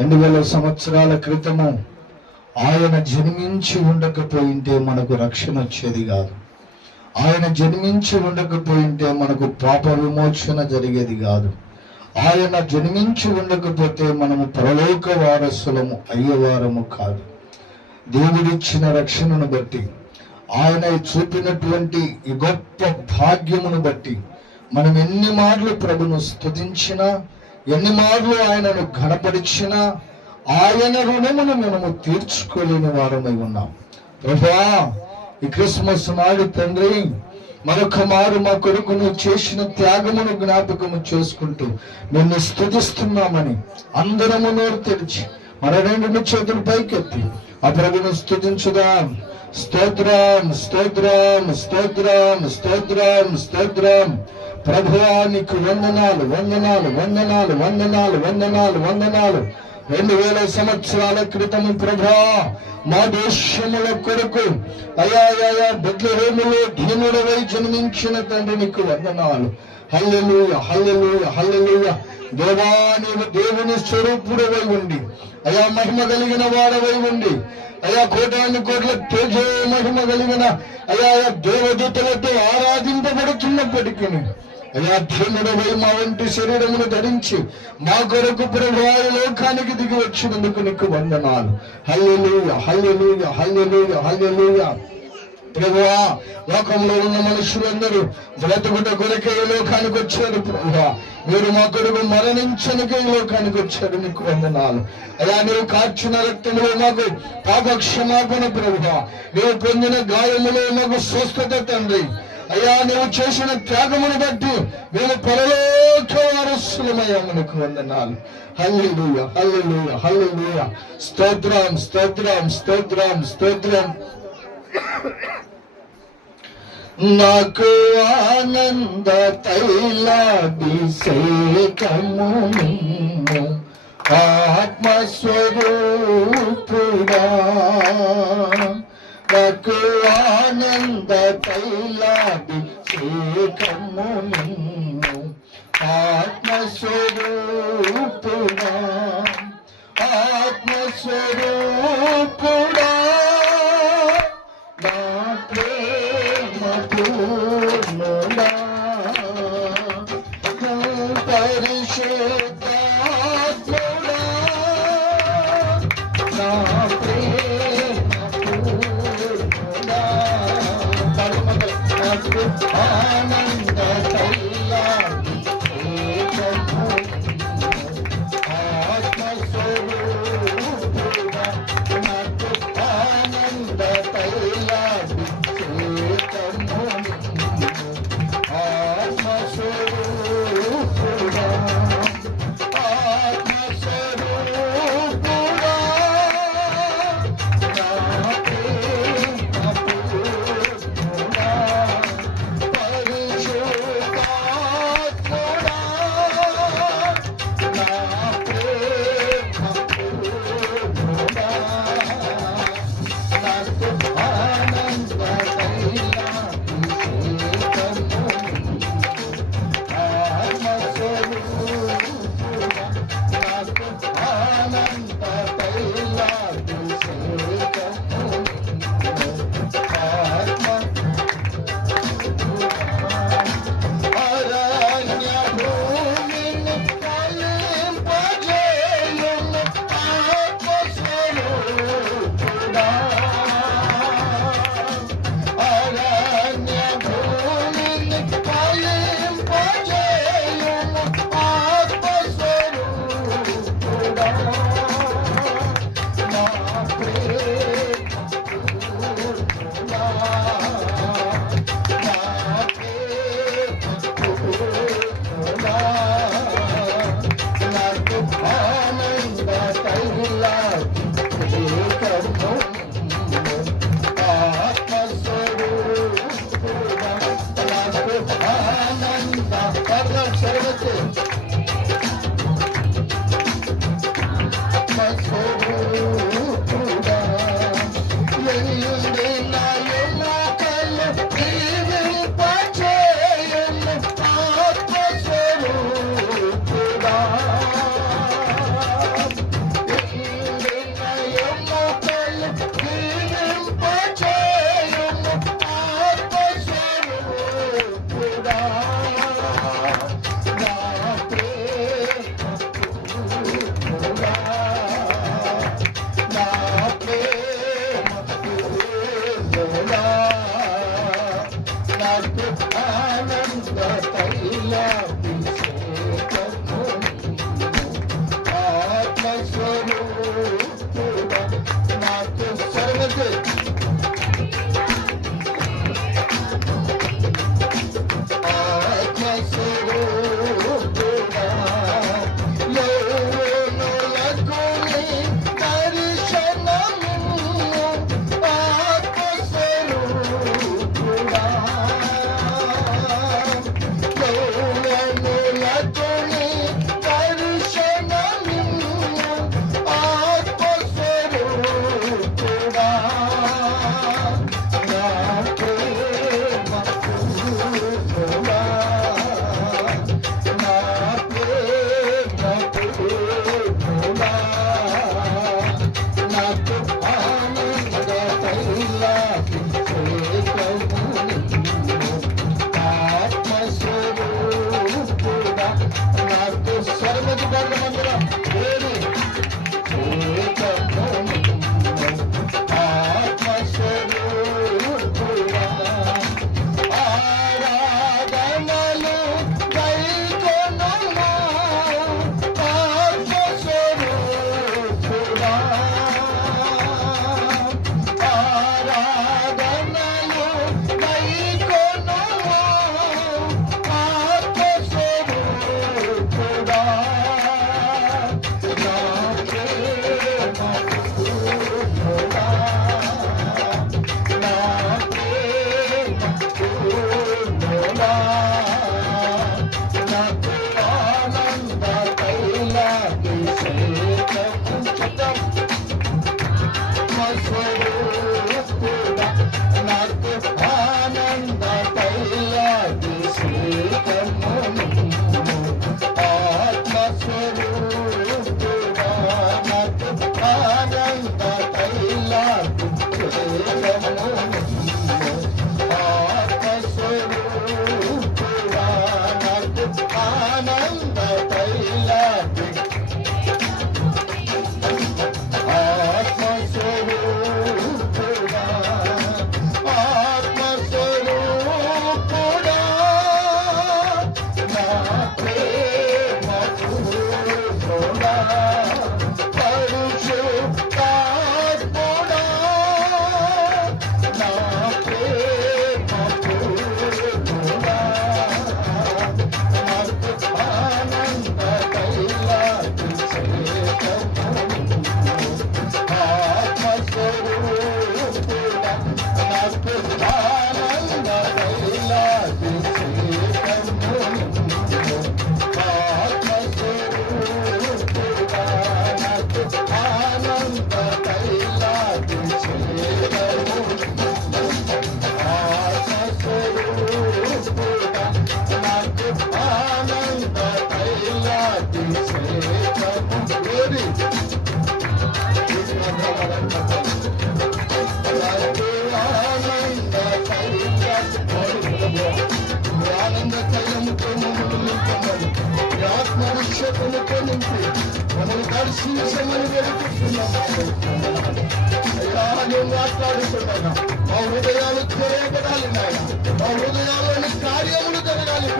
2000 సంవత్సరాల క్రితము ఆయన జన్మించి ఉండకపోయింటే మనకు రక్షణ వచ్చేది కాదు. ఆయన జన్మించి ఉండకపోయింటే మనకు పాప విమోచన జరిగేది కాదు. ఆయన జన్మించి ఉండకపోతే మనము పరలోక వారసులము అయ్యేవారము కాదు. దేవుడిచ్చిన రక్షణను బట్టి, ఆయన చూపినటువంటి ఈ గొప్ప భాగ్యమును బట్టి మనం ఎన్ని మార్లు ప్రభును స్తుతించినా, ఎన్ని మార్లు ఆయనను ఘనపరిచినా ఆయన రుణమును మనము తీర్చుకోలేని వారమై ఉన్నాం. ప్రభువా, ఈ క్రిస్మస్ నాడు తండ్రి మరొక మారు మా కొరకు నువ్వు చేసిన త్యాగమును జ్ఞాపకము చేసుకుంటూ నిన్ను స్తుతిస్తున్నామని అందరము నోరు తెరిచి మన 2 చేతులు పైకెత్తి ఆ ప్రభును స్తుతించుదాం. స్తోత్రం, స్తోత్రం, స్తోత్రం, స్తోత్రం, స్తోత్రం. ప్రభువా, నీకు వందనాలు, వందనాలు, వందనాలు, వందనాలు, వందనాలు, వందనాలు. 2000 సంవత్సరాల క్రితము ప్రభువా మా దేశముల కొరకు అయా బెత్లెహేములో దీనుడవై జన్మించిన తండ్రి నీకు వందనాలు. హల్లెలూయా, హల్లెలూయా, హల్లెలూయా. దేవా, నీవు దేవుని స్వరూపుడవై ఉండి అయా మహిమ కలిగిన వాడవై ఉండి అయా కోటాను కోట్ల తేజో మహిమ కలిగిన అయా దేవదూతలతో ఆరాధింపబడుతున్నప్పటికీ అయా ధన్యుడవై మా వంటి శరీరమును ధరించి మా కొరకు ప్రభువా లోకానికి దిగి వచ్చినందుకు నీకు వందనాలు. హల్లెలూయా, హల్లెలూయా, హల్లెలూయా, హల్లెలూయా. ప్రభువా, లోకంలో ఉన్న మనుషులందరూ బ్రతుకుట కొరకే ఈ లోకానికి వచ్చారు. ప్రభువా, మీరు మా కొరకు మరణించనికే ఈ లోకానికి వచ్చారు. నీకు వందనాలు. అయా, నీవు కార్చిన రక్తములో మాకు పాప క్షమాపణ ప్రభువా, నీవు పొందిన గాయములో మాకు స్వస్థత తండ్రి. అయ్యా, నువ్వు చేసిన త్యాగమును బట్టి మేము పరలోక వారసులమయ్యాము. నీకు వందనాలు. హల్లెలూయా, హల్లెలూయా, హల్లెలూయా. స్తోత్రం, స్తోత్రం, స్తోత్రం, స్తోత్రం. నాకు ఆనంద తైలాభిషేకము నిన్ను ఆత్మస్వరూపుడా, నాకు ఆనంద తైలాభిషేకము నిన్ను ఆత్మస్వరూపుడా, ఆత్మస్వరూపుడా. నా ప్రేమ పూర్ణుడా, పరిశుద్ధాత్ముడా, నా ప్రేమ పూర్ణుడా. ఆనంద తైలాభిషేకము ఆత్మస్వరూపుడా, నాకు ఆనంద తైలాభిషేకము ఆత్మస్వరూపుడా, ఆత్మస్వరూపుడా. నా ప్రేమ పూర్ణుడా, పరిశుద్ధాత్ముడా, నా ప్రేమ పూర్ణుడా, నాకు ఆనంద తైలాభిషేకము ఆత్మస్వరూపుడా, నాకు ఆనంద తైలాభిషేకము ఆత్మ అరణ్య భూమిని ఫలింపజేయును ఆత్మస్వరూపుడా, అరణ్య భూమిని ఫలింపజేయును ఆత్మస్వరూపుడా. నా ప్రేమ పూర్ణుడా, నా ప్రేమ పూర్ణుడా, నాకు ఆనంద తైలాభిషేకము ఆత్మస్వరూపుడా, నాకు ఆనంద పరమశరవతే ఆత్మస్వరూపుడా. ఎల్లుండి నా ఎముకలు దీవింపచేయును ఆత్మస్వరూపుడా, దర్శించమని వేడుకుంటున్నాం. అయ్యా నేను మాట్లాడుతున్నాను, మా హృదయాలు తెరవబడాలి నాయన, మా హృదయాల్లోని కార్యములు జరగాలి.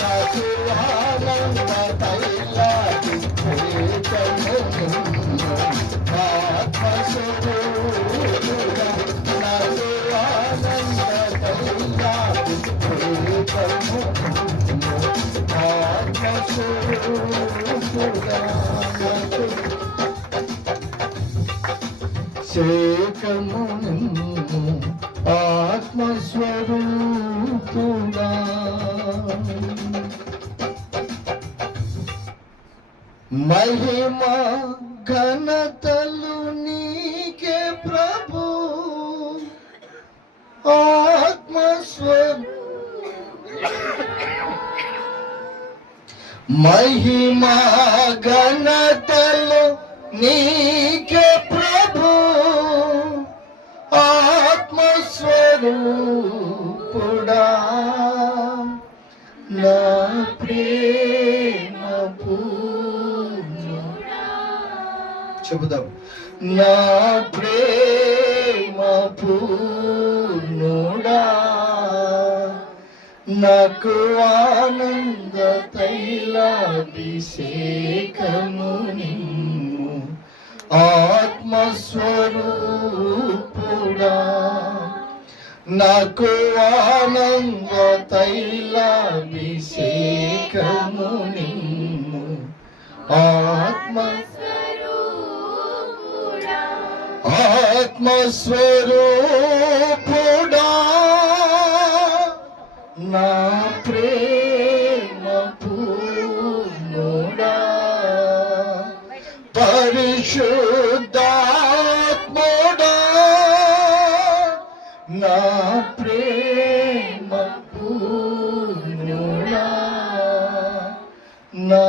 నాకు ఆనంద తైలాది ఆత్మస్వరూపుడా, నాకు ఆనంద తైలాది ఆత్మస్వరూపుడా, శేఖము ఆత్మస్వరూపుడా. మహిమ ఘనతలు నీకే ప్రభు, మహిమ ఘనతలు నీకే ప్రభు, ఆత్మస్వరూపుడా, నా ప్రేమ పూర్ణుడా. చెబుదాం, నా ప్రేమ పూర్ణుడా, నాకు ఆనంద తైలాభిషేకము నిమ్ము, ఆత్మస్వరూపుడా, నాకు ఆనంద తైలాభిషేకము నిమ్ము, ఆత్మస్వరూపుడా, నా ప్రేమ పూర్ణుడా, పరిశుద్ధాత్ముడా, నా ప్రేమ పూర్ణుడా, నా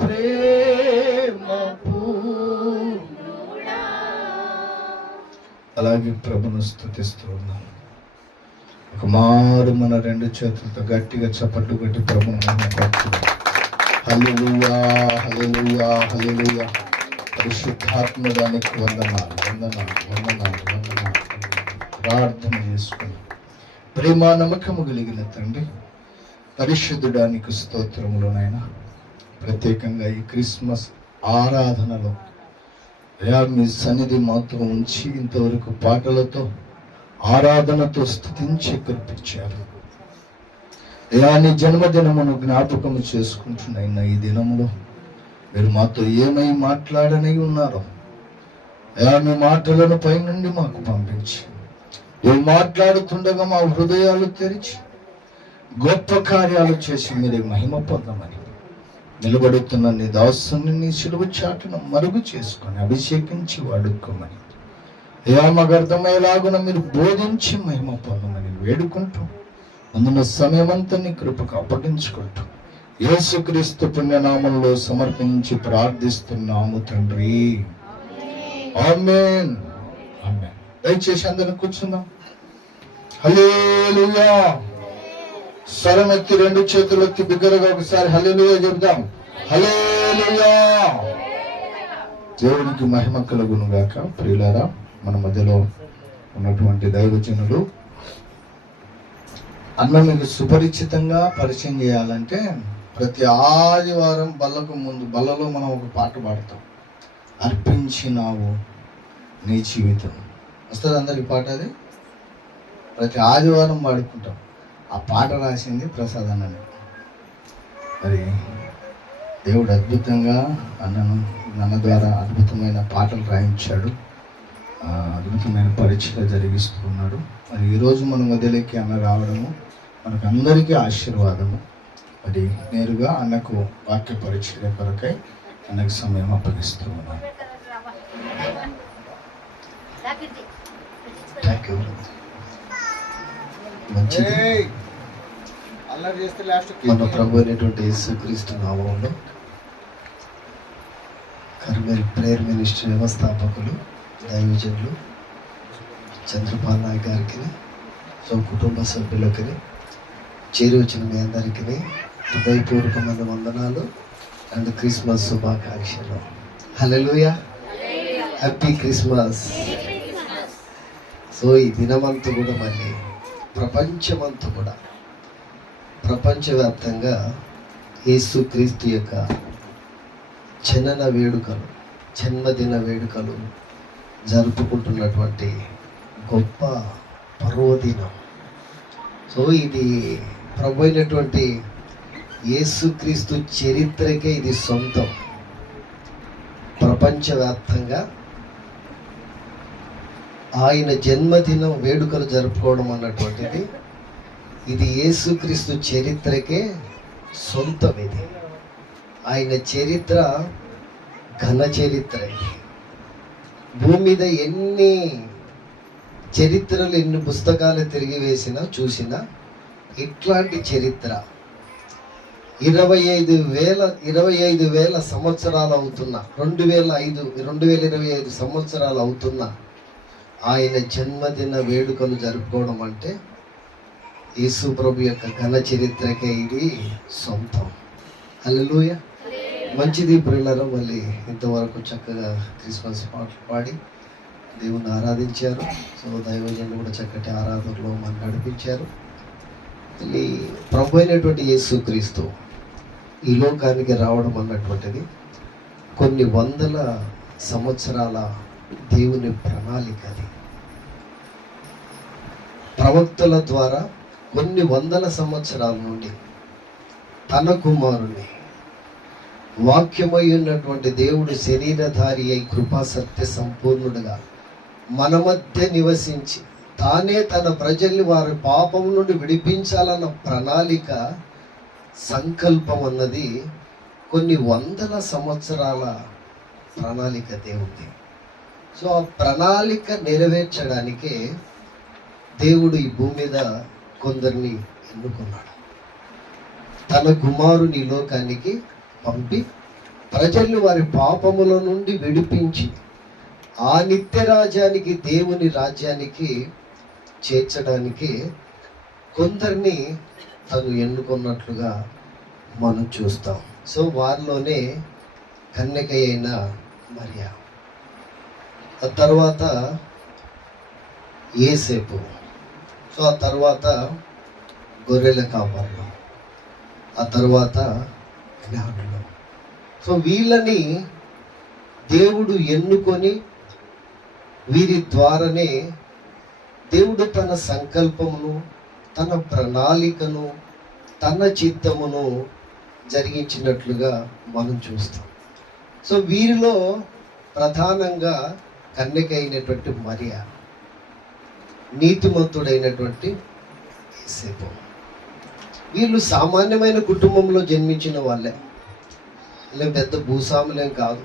ప్రేమ పూర్ణుడా. అలాగే ప్రభును స్తుతిస్తూ ఉన్నాను. ఒక మారు మన రెండు చేతులతో గట్టిగా చప్పట్లు కొట్టి ప్రభును మహిమపరచుదాం. హల్లెలూయా, హల్లెలూయా, హల్లెలూయా. పరిశుద్ధాత్మడానికి వందనాలు, వందనాలు, వందనాలు, వందనాలు. ప్రార్థన చేసుకుని ప్రేమ నమ్మకము కలిగిన తండ్రి, పరిశుద్ధుడానికి స్తోత్రములోనైనా ప్రత్యేకంగా ఈ క్రిస్మస్ ఆరాధనలో అయా మీ సన్నిధి మాతో ఉంచి ఇంతవరకు పాటలతో ఆరాధనతో స్తుతించి కల్పించారు. అయా నీ జన్మదినమును జ్ఞాపకము చేసుకుంటున్న ఈ దినములో మీరు మాతో ఏమై మాట్లాడని ఉన్నారో అయా మీ మాటలను పైనుండి మాకు పంపించి మీరు మాట్లాడుతుండగా మా హృదయాలు తెరిచి గొప్ప కార్యాలు చేసి మీరే మహిమ పొందమని నిలబడుతున్న నీ దాసుని నీ శిలువ చాటును మరుగు చేసుకొని అభిషేకించి వాడుకోమని అయా మాకు అర్థమయ్యేలాగున మీరు బోధించి మహిమ పొందమని వేడుకుంటూ అందున్న సమయమంతా నీ కృపకు అప్పగించుకుంటూ యేసుక్రీస్తు పుణ్యనామంలో సమర్పించి ప్రార్థిస్తున్నాము తండ్రి, ఆమేన్, ఆమేన్. దయచేసి అందరం కూర్చుందాం. హల్లెలూయా. స్వరమెత్తి రెండు చేతులెత్తి బిగ్గరగా ఒకసారి హల్లెలూయా చెబుదాం. హల్లెలూయా. దేవునికి మహిమ కలుగును గాక. ప్రియులారా, మన మధ్యలో ఉన్నటువంటి దైవజనులు అన్న మీకు సుపరిచితంగా పరిచయం చేయాలంటే ప్రతి ఆదివారం బల్లలో మనం ఒక పాట పాడతాం, అర్పించినావు నీ జీవితం. వస్తుంది అందరికి పాట, అది ప్రతి ఆదివారం పాడుకుంటాం. ఆ పాట రాసింది ప్రసాద్ అన్నని. మరి దేవుడు అద్భుతంగా నన్న ద్వారా అద్భుతమైన పాటలు రాయించాడు, అద్భుతమైన పరీక్ష జరిగిస్తున్నాడు. మరి ఈరోజు మన మధ్యలోకి అన్న రావడము మనకు అందరికీ ఆశీర్వాదము. మరి నేరుగా అన్నకు వాక్య పరీక్షల కొరకై అన్నకు సమయం అప్పగిస్తూ ఉన్నాను. మంచిది. మన ప్రభు అయినటువంటి యేసుక్రీస్తు నామములో కర్మేల్ ప్రేయర్ మినిస్ట్రీ వ్యవస్థాపకులు దైవజనులు చంద్రపాల్ నాయక్ గారికి, సో కుటుంబ సభ్యులకి, చేరి వచ్చిన మీ అందరికీ హృదయపూర్వకమైన వందనాలు అండ్ క్రిస్మస్ శుభాకాంక్షలు. హల్లెలూయా, హ్యాపీ క్రిస్మస్. సో ఈ దినమంతా కూడా మళ్ళీ ప్రపంచమంతా కూడా ప్రపంచవ్యాప్తంగా యేసుక్రీస్తు యొక్క జనన వేడుకలు, జన్మదిన వేడుకలు జరుపుకుంటున్నటువంటి గొప్ప పర్వదినం. సో ఇది ప్రభు అయినటువంటి యేసుక్రీస్తు చరిత్రకే ఇది సొంతం. ప్రపంచవ్యాప్తంగా ఆయన జన్మదినం వేడుకలు జరుపుకోవడం అన్నటువంటిది ఇది యేసుక్రీస్తు చరిత్రకే సొంతం. ఇది ఆయన చరిత్ర ఘన చరిత్ర. ఇది భూమి మీద ఎన్ని చరిత్రలు, ఎన్ని పుస్తకాలు తిరిగి వేసినా చూసినా ఇట్లాంటి చరిత్ర 25,000 సంవత్సరాలు అవుతున్న 2025 సంవత్సరాలు అవుతున్న ఆయన జన్మదిన వేడుకలు జరుపుకోవడం అంటే యేసు ప్రభు యొక్క ఘన చరిత్రకే ఇది సొంతం. హల్లెలూయా. మంచిది ప్రియులారా, మళ్ళీ ఇంతవరకు చక్కగా క్రిస్మస్ పాటలు పాడి దేవుని ఆరాధించారు. సో దైవజనులు కూడా చక్కటి ఆరాధనలో మనం నడిపించారు. మళ్ళీ ప్రభు అయినటువంటి యేసుక్రీస్తు ఈ లోకానికి రావడం అన్నటువంటిది కొన్ని వందల సంవత్సరాల దేవుని ప్రణాళిక. అది ప్రవక్తల ద్వారా కొన్ని వందల సంవత్సరాల నుండి తన కుమారుని వాక్యమై ఉన్నటువంటి దేవుడు శరీరధారి అయి కృపా సత్య సంపూర్ణుడుగా మన మధ్య నివసించి తానే తన ప్రజల్ని వారి పాపం నుండి విడిపించాలన్న ప్రణాళిక, సంకల్పం అన్నది కొన్ని వందల సంవత్సరాల ప్రణాళిక దేవుడి. సో ఆ ప్రణాళిక నెరవేర్చడానికే దేవుడు ఈ భూమి మీద కొందరిని ఎన్నుకున్నాడు. తన కుమారుని ఈ లోకానికి పంపి ప్రజల్ని వారి పాపముల నుండి విడిపించి ఆ నిత్య రాజ్యానికి, దేవుని రాజ్యానికి చేర్చడానికి కొందరిని తను ఎన్నుకున్నట్లుగా మనం చూస్తాం. సో వారిలోనే కన్యక అయిన మరియా, ఆ తర్వాత యేసేపు, సో ఆ తర్వాత గొర్రెల కాపర్లు, ఆ తర్వాత జ్ఞానులు. సో వీళ్ళని దేవుడు ఎన్నుకొని వీరి ద్వారానే దేవుడు తన సంకల్పమును, తన ప్రణాళికను, తన చిత్తమును జరిగించినట్లుగా మనం చూస్తాం. సో వీరిలో ప్రధానంగా కన్యక అయినటువంటి మరియా, నీతిమంతుడైనటువంటి యేసేపు, వీళ్ళు సామాన్యమైన కుటుంబంలో జన్మించిన వాళ్ళే. వీళ్ళు పెద్ద భూస్వాములేం కాదు,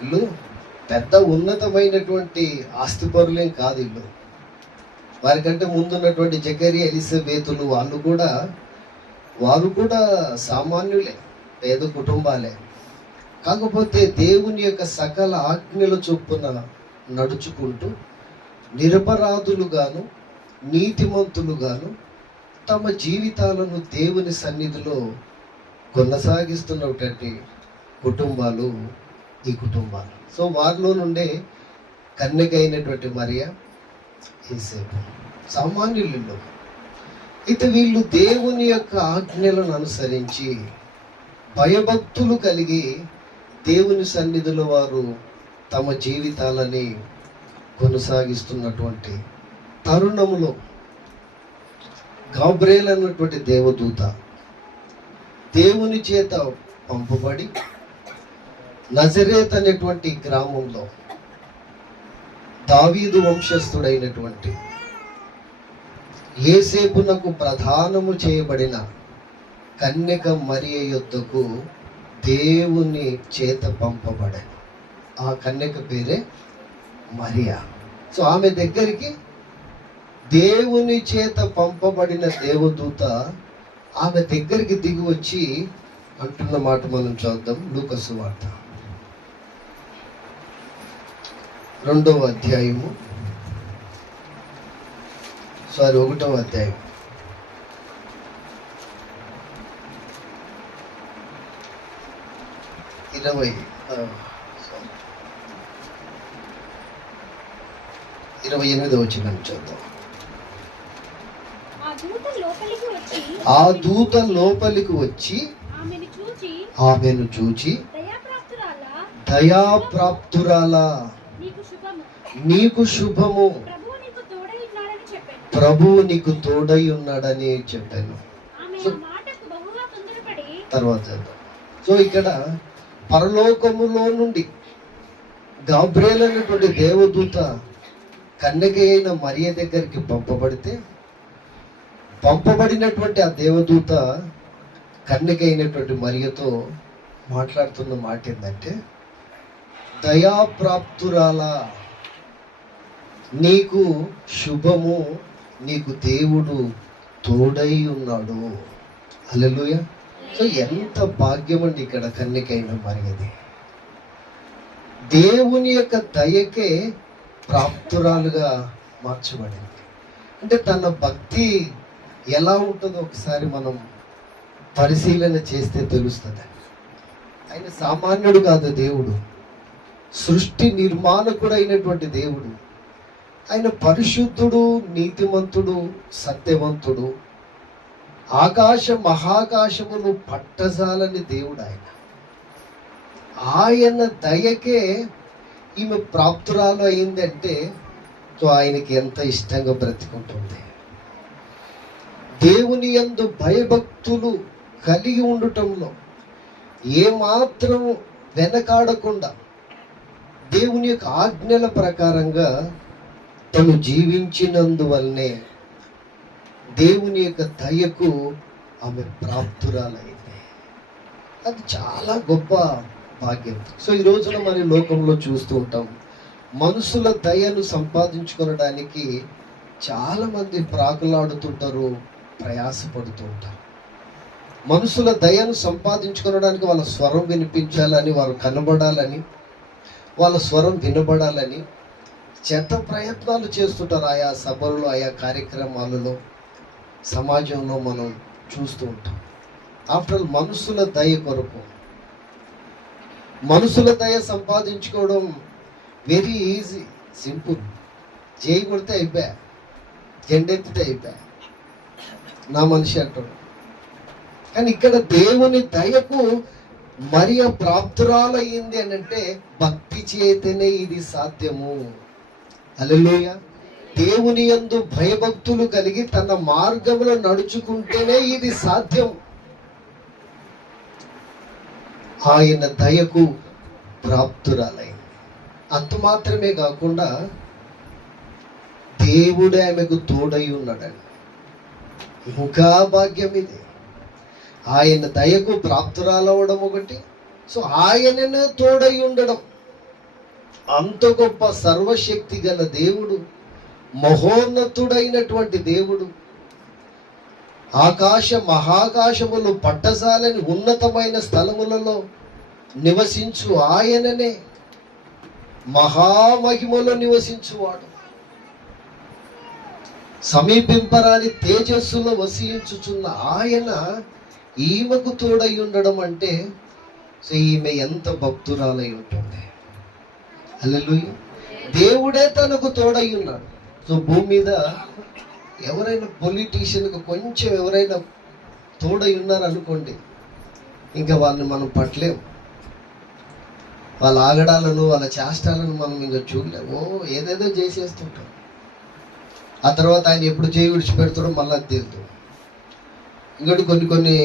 వీళ్ళు పెద్ద ఉన్నతమైనటువంటి ఆస్తిపరులేం కాదు. వీళ్ళు వారికంటే ముందున్నటువంటి జకరియా, ఎలిజబెతులు వారు కూడా సామాన్యులే, పేద కుటుంబాలే. కాకపోతే దేవుని యొక్క సకల ఆజ్ఞల చొప్పున నడుచుకుంటూ నిరపరాధులుగాను, నీతిమంతులుగాను తమ జీవితాలను దేవుని సన్నిధిలో కొనసాగిస్తున్నటువంటి కుటుంబాలు ఈ కుటుంబాలు. సో వారిలో నుండే కన్యక అయినటువంటి మరియా, యేసేపు సామాన్యులు. అయితే వీళ్ళు దేవుని యొక్క ఆజ్ఞలను అనుసరించి భయభక్తులు కలిగి దేవుని సన్నిధిలో వారు తమ జీవితాలని కొనసాగిస్తున్నటువంటి తరుణములో గాబ్రియేల్ అన్నటువంటి దేవదూత దేవుని చేత పంపబడి నజరేత్ అనేటువంటి గ్రామంలో దావీదు వంశస్థుడైనటువంటి యేసేపునకు ప్రధానము చేయబడిన కన్యక మరియ యొద్దకు దేవుని చేత పంపబడను. ఆ కన్యక పేరే మరియా. సో ఆమె దగ్గరికి దేవుని చేత పంపబడిన దేవదూత ఆమె దగ్గరికి దిగి వచ్చి అంటున్న మాట మనం చూద్దాం. లూకా సువార్త 1వ అధ్యాయం. 28 వచనం చూద్దాం. ఆ దూత లోపలికి వచ్చి ఆమెను చూచి దయాప్రాప్తురాలా నీకు శుభము, ప్రభువు నీకు తోడై ఉన్నాడని చెప్పాను. తర్వాత సో ఇక్కడ పరలోకములో నుండి గాబ్రియేల్ అనేటువంటి దేవదూత కన్యక అయిన మరియ దగ్గరికి పంపబడినటువంటి ఆ దేవదూత కన్యక అయినటువంటి మరియతో మాట్లాడుతున్న మాట ఏంటంటే, దయాప్రాప్తురాలా నీకు శుభము, నీకు దేవుడు తోడై ఉన్నాడు. హల్లెలూయా. సో ఎంత భాగ్యం అండి ఇక్కడ కన్యకైన మరియది. దేవుని యొక్క దయకే ప్రాప్తురాలుగా మార్చబడింది. అంటే తన భక్తి ఎలా ఉంటుందో ఒకసారి మనం పరిశీలన చేస్తే తెలుస్తుంది. ఆయన సామాన్యుడు కాదు దేవుడు, సృష్టి నిర్మాణకుడు అయినటువంటి దేవుడు. ఆయన పరిశుద్ధుడు, నీతిమంతుడు, సత్యవంతుడు, మహాకాశములు పట్టజాలని దేవుడు. ఆయన దయకే ఈమె ప్రాప్తురాలు అయిందంటే సో ఆయనకి ఎంత ఇష్టంగా బ్రతికుంటుంది. దేవుని యందు భయభక్తులు కలిగి ఉండటంలో ఏమాత్రం వెనకాడకుండా దేవుని యొక్క ఆజ్ఞల ప్రకారంగా తను జీవించినందువల్లనే దేవుని యొక్క దయకు ఆమె ప్రాప్తురాలైంది. అది చాలా గొప్ప భాగ్యం. సో ఈ రోజున మరి లోకంలో చూస్తూ ఉంటాం, మనుషుల దయను సంపాదించుకోవడానికి చాలా మంది ప్రాకులాడుతుంటారు, ప్రయాసపడుతూ ఉంటారు. మనుషుల దయను సంపాదించుకోవడానికి వాళ్ళ స్వరం వినిపించాలని, వారు కనబడాలని, వాళ్ళ స్వరం వినబడాలని చెత్త ప్రయత్నాలు చేస్తుంటారు. ఆయా సభల్లో, ఆయా కార్యక్రమాలలో, సమాజంలో మనం చూస్తూ ఉంటాం. ఆఫ్టర్ ఆల్ మనుషుల దయ కొరకు, మనుషుల దయ సంపాదించుకోవడం వెరీ ఈజీ, సింపుల్. చేయి కొడితే అయిపోయా, జెండెత్తితే అయిపోయా, నా మనిషి అంటాడు. కానీ ఇక్కడ దేవుని దయకు మరియ ప్రాప్తురాలయ్యింది అని అంటే భక్తి చేతనే ఇది సాధ్యము. హల్లెలూయా. దేవుని యందు భయభక్తులు కలిగి తన మార్గంలో నడుచుకుంటేనే ఇది సాధ్యం. ఆయన దయకు ప్రాప్తురాలైంది. అంత మాత్రమే కాకుండా దేవుడే ఆమెకు తోడై ఉన్నాడని ఇంకా భాగ్యం ఇది. ఆయన దయకు ప్రాప్తురాలవడం ఒకటి, సో ఆయననే తోడై ఉండడం. అంత గొప్ప సర్వశక్తి గల దేవుడు, మహోన్నతుడైనటువంటి దేవుడు, మహాకాశములు పట్టజాలని ఉన్నతమైన స్థలములలో నివసించు ఆయననే, మహామహిమలో నివసించువాడు, సమీపింపరాని తేజస్సులో వసించుచున్న ఆయన ఈమెకు తోడై ఉండడం అంటే సో ఈమె ఎంత భక్తురాలై ఉంటుంది. హల్లెలూయా. దేవుడే తనకు తోడై ఉన్నాడు. సో భూమి మీద ఎవరైనా పొలిటీషియన్కి కొంచెం ఎవరైనా తోడై ఉన్నారనుకోండి, ఇంకా వాళ్ళని మనం పట్టలేము. వాళ్ళ ఆగడాలను, వాళ్ళ చేష్టాలను మనం ఇంకా చూడలేము. ఏదేదో చేసేస్తుంటాం. ఆ తర్వాత ఆయన ఎప్పుడు చేయి విడిచిపెడతాడో మళ్ళీ అది తెలుసు. ఇంకోటి కొన్ని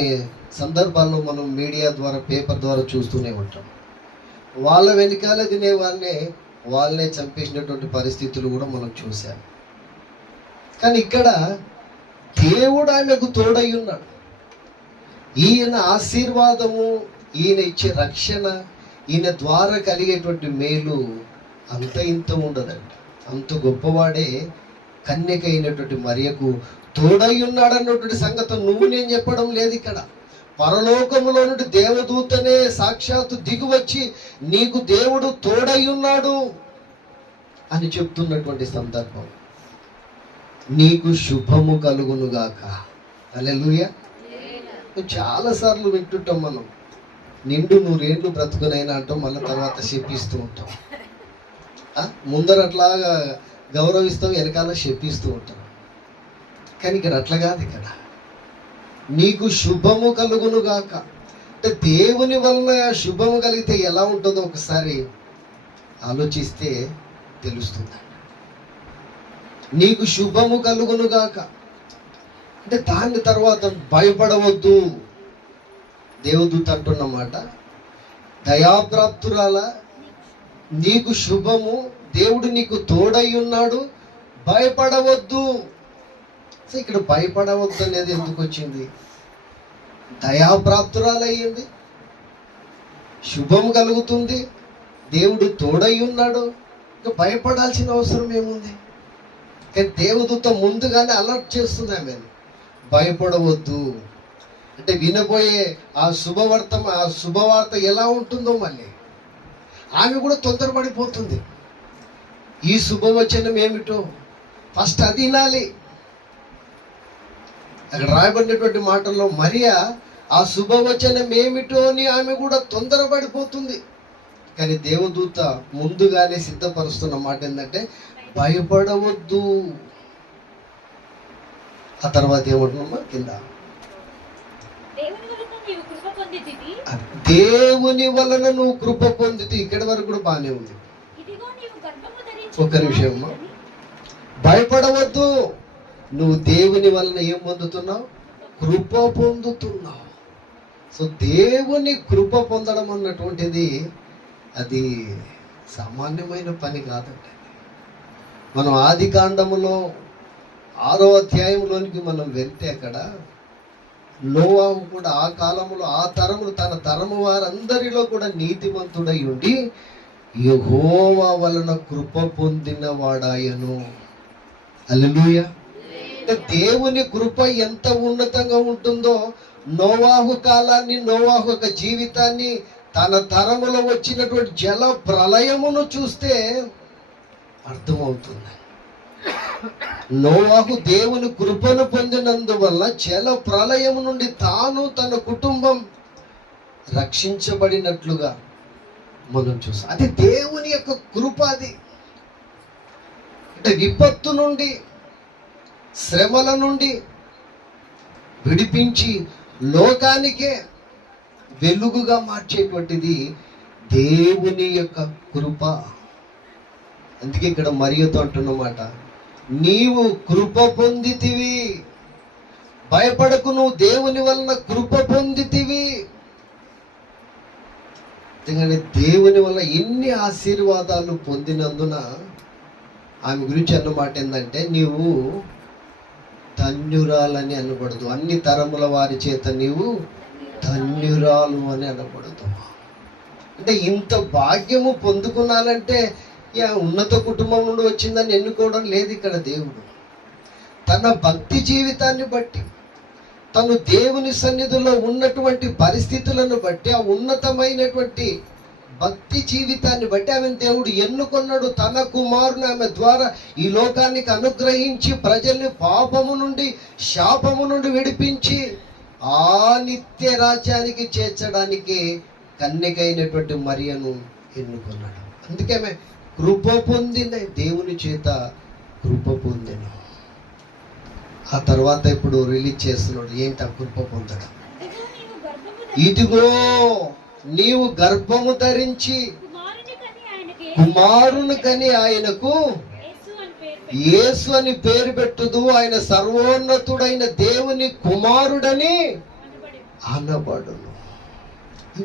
సందర్భాల్లో మనం మీడియా ద్వారా, పేపర్ ద్వారా చూస్తూనే ఉంటాం. వాళ్ళ వెనకాల తినే వాళ్ళనే చంపేసినటువంటి పరిస్థితులు కూడా మనం చూసాం. కానీ ఇక్కడ దేవుడు ఆయనకు తోడై ఉన్నాడు. ఈయన ఆశీర్వాదము, ఈయన ఇచ్చే రక్షణ, ఈయన ద్వారా కలిగేటువంటి మేలు అంత ఇంత ఉండదండి. అంత గొప్పవాడే కన్యక అయినటువంటి మరియకు తోడై ఉన్నాడన్నటువంటి సంగతి నువ్వు నేను చెప్పడం లేదు. ఇక్కడ పరలోకములో నుండి దేవదూతనే సాక్షాత్తు దిగువచ్చి నీకు దేవుడు తోడై ఉన్నాడు అని చెప్తున్నటువంటి సందర్భం. నీకు శుభము కలుగునుగాక. హల్లెలూయా. చాలా సార్లు వింటుంటాం మనం, నిండు 100 ఏళ్ళు బ్రతుకునైనా అంటాం, మళ్ళీ తర్వాత చెప్పిస్తూ ఉంటాం. ముందర అట్లాగా గౌరవిస్తాం, వెనకాల చెప్పిస్తూ ఉంటాం. కానీ ఇక్కడ అట్లా కాదు. ఇక్కడ నీకు శుభము కలుగును గాక అంటే దేవుని వలన శుభము కలిగితే ఎలా ఉంటుందో ఒకసారి ఆలోచిస్తే తెలుస్తుంది. నీకు శుభము కలుగును గాక అంటే దాని తర్వాత భయపడవద్దు. దేవదూత అంటున్నమాట, దయాప్రాప్తురాల నీకు శుభము, దేవుడు నీకు తోడై ఉన్నాడు, భయపడవద్దు. సో ఇక్కడ భయపడవద్దు అనేది ఎందుకు వచ్చింది? దయాప్రాప్తురాలయ్యింది, శుభం కలుగుతుంది, దేవుడు తోడై ఉన్నాడు, ఇంకా భయపడాల్సిన అవసరం ఏముంది? కానీ దేవదూత ముందుగానే అలర్ట్ చేస్తుంది ఆమెను, భయపడవద్దు. అంటే వినబోయే ఆ శుభవార్త ఎలా ఉంటుందో మళ్ళీ ఆమె కూడా తొందరపడిపోతుంది. ఈ శుభవచనం ఏమిటో ఫస్ట్ అది వినాలి. అక్కడ రాయబడినటువంటి మాటల్లో మరియా ఆ శుభవచనం ఏమిటో అని ఆమె కూడా తొందరపడిపోతుంది. కానీ దేవదూత ముందుగానే సిద్ధపరుస్తున్న మాట ఏంటంటే భయపడవద్దు. ఆ తర్వాత ఏమంటున్నామా కింద, దేవుని వలన నువ్వు కృప పొందితే. ఇక్కడి వరకు కూడా బాగానే ఉంది. ఒక్క నిమిషం, భయపడవద్దు. నువ్వు దేవుని వలన ఏం పొందుతున్నావు? కృప పొందుతున్నావు. సో దేవుని కృప పొందడం అన్నటువంటిది అది సామాన్యమైన పని కాదండి. మనం ఆది కాండములో 6వ అధ్యాయంలోనికి మనం వెళ్తే అక్కడ నోవాహు కూడా ఆ కాలంలో ఆ తరములు తన తరము వారందరిలో కూడా నీతిమంతుడై ఉండి యెహోవా వలన కృప పొందిన వాడాయను. హల్లెలూయా. దేవుని కృప ఎంత ఉన్నతంగా ఉంటుందో నోవాహు కాలాన్ని, నోవాహు యొక్క జీవితాన్ని, తన తరములో వచ్చినటువంటి జల ప్రళయమును చూస్తే అర్థమవుతుంది. నోవాహు దేవుని కృపను పొందినందువల్ల జల ప్రళయం నుండి తాను తన కుటుంబం రక్షించబడినట్లుగా మనం చూస్తాం. అది దేవుని యొక్క కృప. అది అంటే విపత్తు నుండి, శ్రమల నుండి విడిపించి లోకానికే వెలుగుగా మార్చేటువంటిది దేవుని యొక్క కృప. అందుకే ఇక్కడ మరియతో అంటున్నమాట, నీవు కృప పొందితివి, భయపడకు, నువ్వు దేవుని వలన కృప పొందితివి. ఎందుకంటే దేవుని వల్ల ఎన్ని ఆశీర్వాదాలు పొందినందున ఆమె గురించి అన్నమాట ఏంటంటే నీవు ధన్యురాలని అనబడదు. అన్ని తరముల వారి చేత నీవు ధన్యురాలు అని అనబడదు. అంటే ఇంత భాగ్యము పొందుకున్నానంటే ఉన్నత కుటుంబం నుండి వచ్చిందని ఎన్నుకోవడం లేదు. ఇక్కడ దేవుడు తన భక్తి జీవితాన్ని బట్టి, తను దేవుని సన్నిధిలో ఉన్నటువంటి పరిస్థితులను బట్టి, ఆ ఉన్నతమైనటువంటి భక్తి జీవితాన్ని బట్టి ఆమెను దేవుడు ఎన్నుకొన్నాడు. తన కుమారుని ఆమె ద్వారా ఈ లోకానికి అనుగ్రహించి ప్రజల్ని పాపము నుండి, శాపము నుండి విడిపించి ఆ నిత్య రాజ్యానికి చేర్చడానికి కన్యకైనటువంటి మరియను ఎన్నుకున్నాడు. అందుకే ఆమె కృప పొందింది, దేవుని చేత కృప పొందిన. ఆ తర్వాత ఇప్పుడు రిలీజ్ చేస్తున్నాడు. ఏంటి ఆ కృప పొందడం? ఇదిగో నీవు గర్భము ధరించి కుమారుని కని ఆయనకు యేసు అని పేరు పెట్టుదు, ఆయన సర్వోన్నతుడైన దేవుని కుమారుడని అనబడును.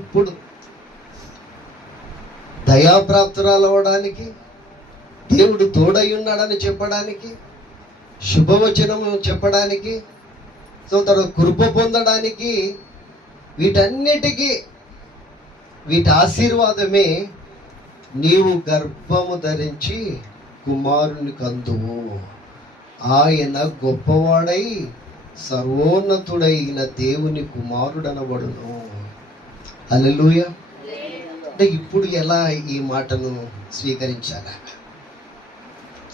ఇప్పుడు దయాప్రాప్తురాలు అవడానికి, దేవుడు తోడై ఉన్నాడని చెప్పడానికి, శుభవచనము చెప్పడానికి, సో తన కృప పొందడానికి, వీటి ఆశీర్వాదమే నీవు గర్భము ధరించి కుమారుని కందువు, ఆయన గొప్పవాడై సర్వోన్నతుడైన దేవుని కుమారుడనబడును. హల్లెలూయా. అంటే ఇప్పుడు ఎలా ఈ మాటను స్వీకరించాలి?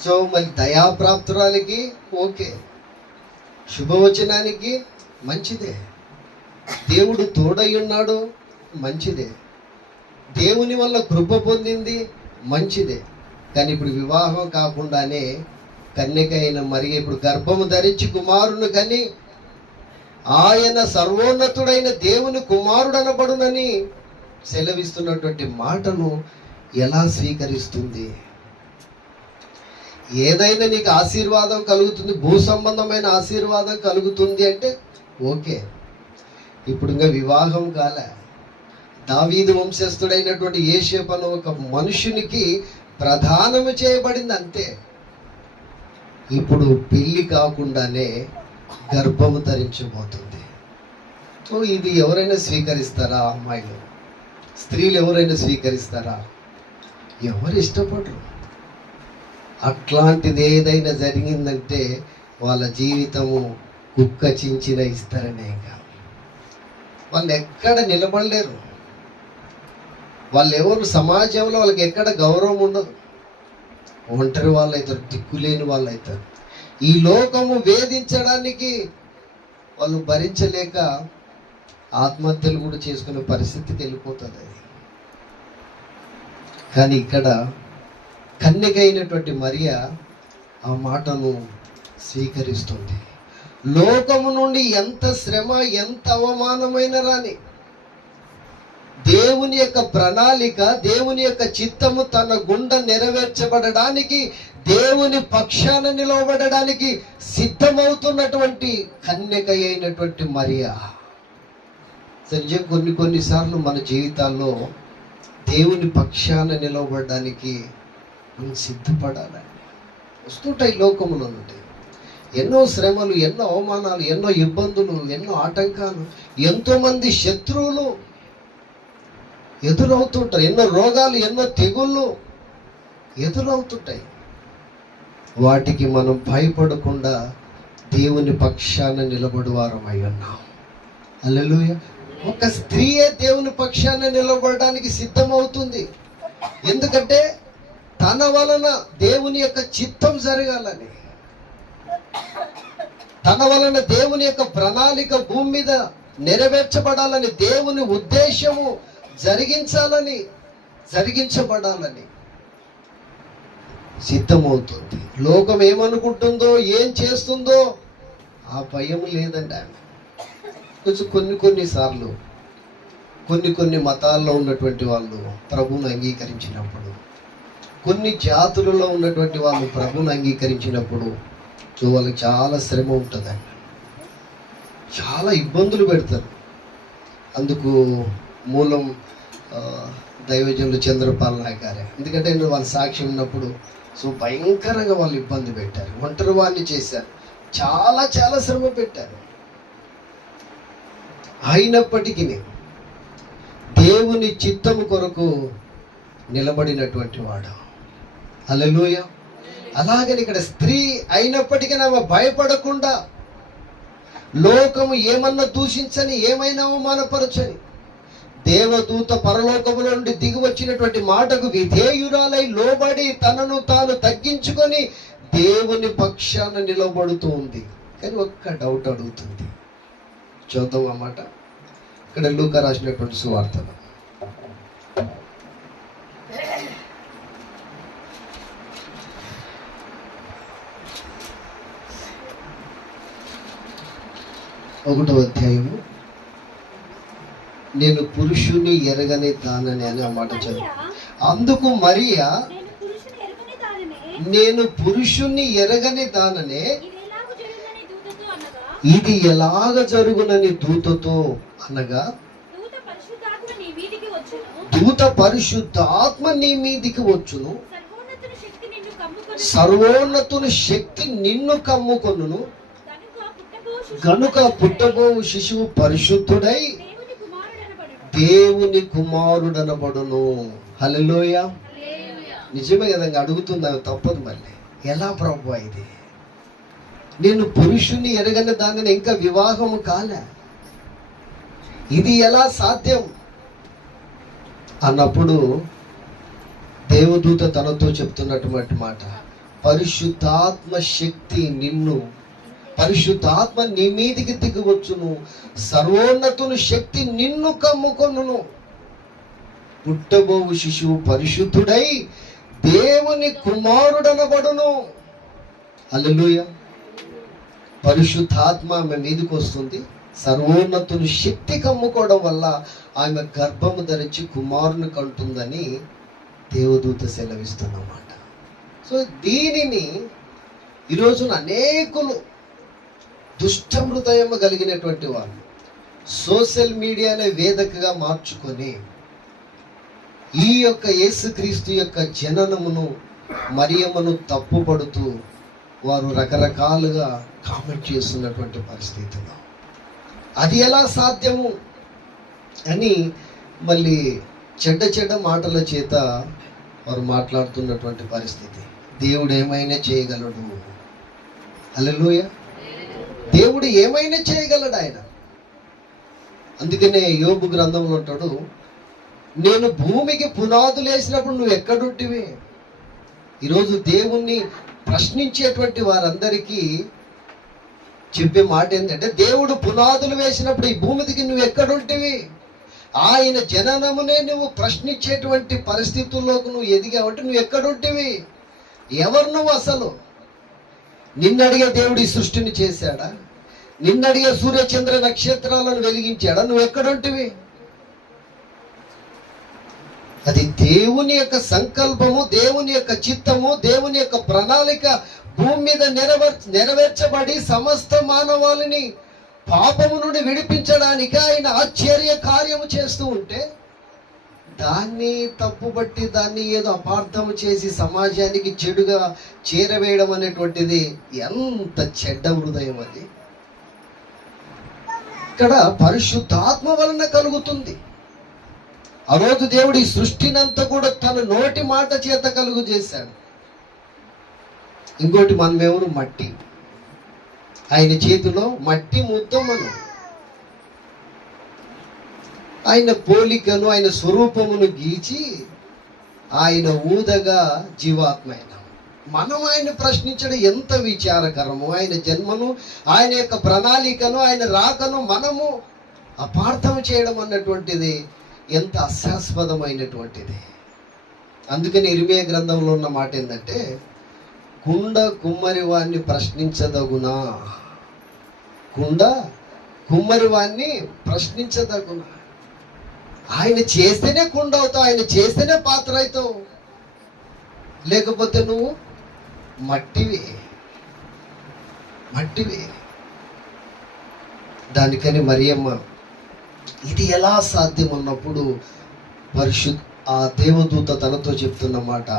సో మరి దయాప్రాప్తురాలికి ఓకే, శుభవచనానికి మంచిదే, దేవుడు తోడై ఉన్నాడు, మంచిదే, దేవుని వల్ల కృప పొందింది మంచిదే. కానీ ఇప్పుడు వివాహం కాకుండానే కన్యక అయిన మరియ ఇప్పుడు గర్భము ధరించి కుమారుని కని ఆయన సర్వోన్నతుడైన దేవుని కుమారుడు అనబడునని సెలవిస్తున్నటువంటి మాటను ఎలా స్వీకరిస్తుంది? ఏదైనా నీకు ఆశీర్వాదం కలుగుతుంది, భూ సంబంధమైన ఆశీర్వాదం కలుగుతుంది అంటే ఓకే. ఇప్పుడు ఇంకా వివాహం కాలే, దావీదు వంశస్థుడైనటువంటి యోసేపు అనే ఒక మనుషునికి ప్రధానము చేయబడింది అంతే. ఇప్పుడు పెళ్లి కాకుండానే గర్భము ధరించబోతుంది. సో ఇది ఎవరైనా స్వీకరిస్తారా? అమ్మాయిలు, స్త్రీలు ఎవరైనా స్వీకరిస్తారా? ఎవరు ఇష్టపడరు. అట్లాంటిది ఏదైనా జరిగిందంటే వాళ్ళ జీవితము కుక్క చించిన ఇస్తారనే. వాళ్ళు ఎక్కడ నిలబడలేరు. వాళ్ళు ఎవరు సమాజంలో వాళ్ళకి ఎక్కడ గౌరవం ఉండదు. ఒంటరి వాళ్ళు అవుతారు, దిక్కులేని వాళ్ళు అవుతారు. ఈ లోకము వేధించడానికి వాళ్ళు భరించలేక ఆత్మహత్యలు కూడా చేసుకునే పరిస్థితికి వెళ్ళిపోతుంది అది. కానీ ఇక్కడ కన్యక అయినటువంటి మరియ ఆ మాటను స్వీకరిస్తుంది. లోకము నుండి ఎంత శ్రమ, ఎంత అవమానమైన రాని దేవుని యొక్క ప్రణాళిక, దేవుని యొక్క చిత్తము తన గుండా నెరవేర్చబడడానికి, దేవుని పక్షాన నిలవబడడానికి సిద్ధమవుతున్నటువంటి కన్యక అయినటువంటి మరియ. సరిగ్గా కొన్నిసార్లు మన జీవితాల్లో దేవుని పక్షాన నిలవబడడానికి మనం సిద్ధపడాలని వస్తుంటాయి. లోకములో నుండి ఎన్నో శ్రమలు, ఎన్నో అవమానాలు, ఎన్నో ఇబ్బందులు, ఎన్నో ఆటంకాలు, ఎంతోమంది శత్రువులు ఎదురవుతుంటారు. ఎన్నో రోగాలు, ఎన్నో తెగుళ్ళు ఎదురవుతుంటాయి. వాటికి మనం భయపడకుండా దేవుని పక్షాన నిలబడువారం అయి ఉన్నాం. హల్లెలూయా. ఒక స్త్రీయే దేవుని పక్షాన నిలబడడానికి సిద్ధమవుతుంది. ఎందుకంటే తన వలన దేవుని యొక్క చిత్తం జరగాలని, తన వలన దేవుని యొక్క ప్రణాళిక భూమి మీద నెరవేర్చబడాలని, దేవుని ఉద్దేశము జరిగించబడాలని సిద్ధమవుతుంది. లోకం ఏమనుకుంటుందో, ఏం చేస్తుందో ఆ భయం లేదండి ఆమె. కొంచెం కొన్నిసార్లు కొన్ని మతాల్లో ఉన్నటువంటి వాళ్ళు ప్రభువును అంగీకరించినప్పుడు, కొన్ని జాతులలో ఉన్నటువంటి వాళ్ళు ప్రభువును అంగీకరించినప్పుడు వాళ్ళకి చాలా శ్రమ ఉంటుందండి, చాలా ఇబ్బందులు పెడతారు. అందుకు మూలం దైవజనులు చంద్రపాల్ నాయక్ గారే. ఎందుకంటే వాళ్ళ సాక్ష్యం ఉన్నప్పుడు భయంకరంగా వాళ్ళు ఇబ్బంది పెట్టారు, ఒంటరి వాడిని చేశారు, చాలా శ్రమ పెట్టారు. అయినప్పటికీ దేవుని చిత్తము కొరకు నిలబడినటువంటి వాడు. హల్లెలూయా. అలాగని ఇక్కడ స్త్రీ అయినప్పటికీ ఆమె భయపడకుండా, లోకము ఏమన్నా దూషించని, ఏమైనా అవమానపరచని, దేవదూత పరలోకములో నుండి దిగి వచ్చినటువంటి మాటకు విధేయురాలై లోబడి తనను తాను తగ్గించుకొని దేవుని పక్షాన నిలబడుతూ ఉంది. కానీ ఒక్క డౌట్ అడుగుతుంది. చూద్దాం ఆ మాట. ఇక్కడ లూకా రాసినటువంటి సువార్తలో ఒకటో అధ్యాయము, నేను పురుషుని ఎరగని దానని అనే మాట చదువు. అందుకు మరియా, నేను పురుషుని ఎరగని దాననే, ఇది ఎలాగ జరుగునని దూతతో అనగా, దూత పరిశుద్ధాత్మ నీ మీదికి వచ్చును, సర్వోన్నతుని శక్తి నిన్ను కమ్ముకొనును, గనుక పుట్టబో శిశువు పరిశుద్ధుడై దేవుని కుమారుడనబడును. హల్లెలూయా. నిజమే కదంగా. అడుగుతుంది ఆమె, తప్పదు. మళ్ళీ ఎలా ప్రభువా ఇది? నేను పురుషుని ఎరగని దానిని, ఇంకా వివాహము కాలే, ఇది ఎలా సాధ్యం అన్నప్పుడు దేవదూత తనతో చెప్తున్నటువంటి మాట, పరిశుద్ధాత్మ శక్తి నిన్ను, పరిశుద్ధాత్మ నీ మీదికి దిగివచ్చును, సర్వోన్నతుని శక్తి నిన్ను కమ్ముకొనును. పుట్టబోవు శిశువు పరిశుద్ధుడై దేవుని కుమారుడనబడును. హల్లెలూయా. పరిశుద్ధాత్మ ఆమె మీదకి వస్తుంది. సర్వోన్నతుని శక్తి కమ్ముకోవడం వల్ల ఆమె గర్భము ధరించి కుమారుని కంటుందని దేవదూత సెలవిస్తున్నమాట. సో దీనిని ఈరోజున అనేకులు దుష్ట హృదయం కలిగినటువంటి వాళ్ళు సోషల్ మీడియానే వేదికగా మార్చుకొని ఈ యొక్క యేసుక్రీస్తు యొక్క జననమును మరియమ్మను తప్పుపడుతూ వారు రకరకాలుగా కామెంట్ చేస్తున్నటువంటి పరిస్థితిలో అది ఎలా సాధ్యము అని మళ్ళీ చెడ్డ మాటల చేత వారు మాట్లాడుతున్నటువంటి పరిస్థితి. దేవుడు ఏమైనా చేయగలడు. హల్లెలూయా. దేవుడు ఏమైనా చేయగలడు ఆయన. అందుకనే యోబు గ్రంథంలో ఉంటాడు, నేను భూమికి పునాదులు వేసినప్పుడు నువ్వు ఎక్కడుంటివి. ఈరోజు దేవుణ్ణి ప్రశ్నించేటువంటి వారందరికీ చెప్పే మాట ఏంటంటే, దేవుడు పునాదులు వేసినప్పుడు ఈ భూమికి నువ్వు ఎక్కడుంటివి. ఆయన జననమునే నువ్వు ప్రశ్నించేటువంటి పరిస్థితుల్లోకి నువ్వు ఎదిగావంటే నువ్వు ఎక్కడుంటివి. ఎవరు నువ్వు అసలు? నిన్నడిగే దేవుడు ఈ సృష్టిని చేశాడా? నిన్నడిగే సూర్యచంద్ర నక్షత్రాలను వెలిగించాడా? నువ్వు ఎక్కడుంటివి? అది దేవుని యొక్క సంకల్పము, దేవుని యొక్క చిత్తము, దేవుని యొక్క ప్రణాళిక భూమి మీద నెరవేర్చబడి సమస్త మానవాళిని పాపము నుండి విడిపించడానికి ఆయన ఆశ్చర్య కార్యము చేస్తూ ఉంటే దాన్ని తప్పుబట్టి దాన్ని ఏదో అపార్థము చేసి సమాజానికి చెడుగా చేరవేయడం అనేటువంటిది ఎంత చెడ్డ హృదయం అది. ఇక్కడ పరిశుద్ధాత్మ వలన కలుగుతుంది. ఆ రోజు దేవుడు ఈ సృష్టినంతా కూడా తన నోటి మాట చేత కలుగు చేశాడు. ఇంకోటి, మనమేమో మట్టి, ఆయన చేతిలో మట్టి ముద్ద. మనం ఆయన పోలికను ఆయన స్వరూపమును గీచి ఆయన ఊదగా జీవాత్మ అయిన మనం ఆయన ప్రశ్నించడం ఎంత విచారకరము. ఆయన జన్మను, ఆయన యొక్క ప్రణాళికను, ఆయన రాకను మనము అపార్థం చేయడం అన్నటువంటిది ఎంత అశాస్పదమైనటువంటిది. అందుకని ఇర్మియా గ్రంథంలో ఉన్న మాట ఏంటంటే, కుండ కుమ్మరి వాణ్ణి ప్రశ్నించదగునా. కుండ కుమ్మరి వాణ్ణి ప్రశ్నించదగునా. ఆయన చేస్తేనే కుండ అవుతావు, ఆయన చేస్తేనే పాత్ర అవుతావు, లేకపోతే నువ్వు మట్టివి. దానికని మరియమ్మ ఇది ఎలా సాధ్యం అన్నప్పుడు ఆ దేవదూత తనతో చెప్తున్న మాట,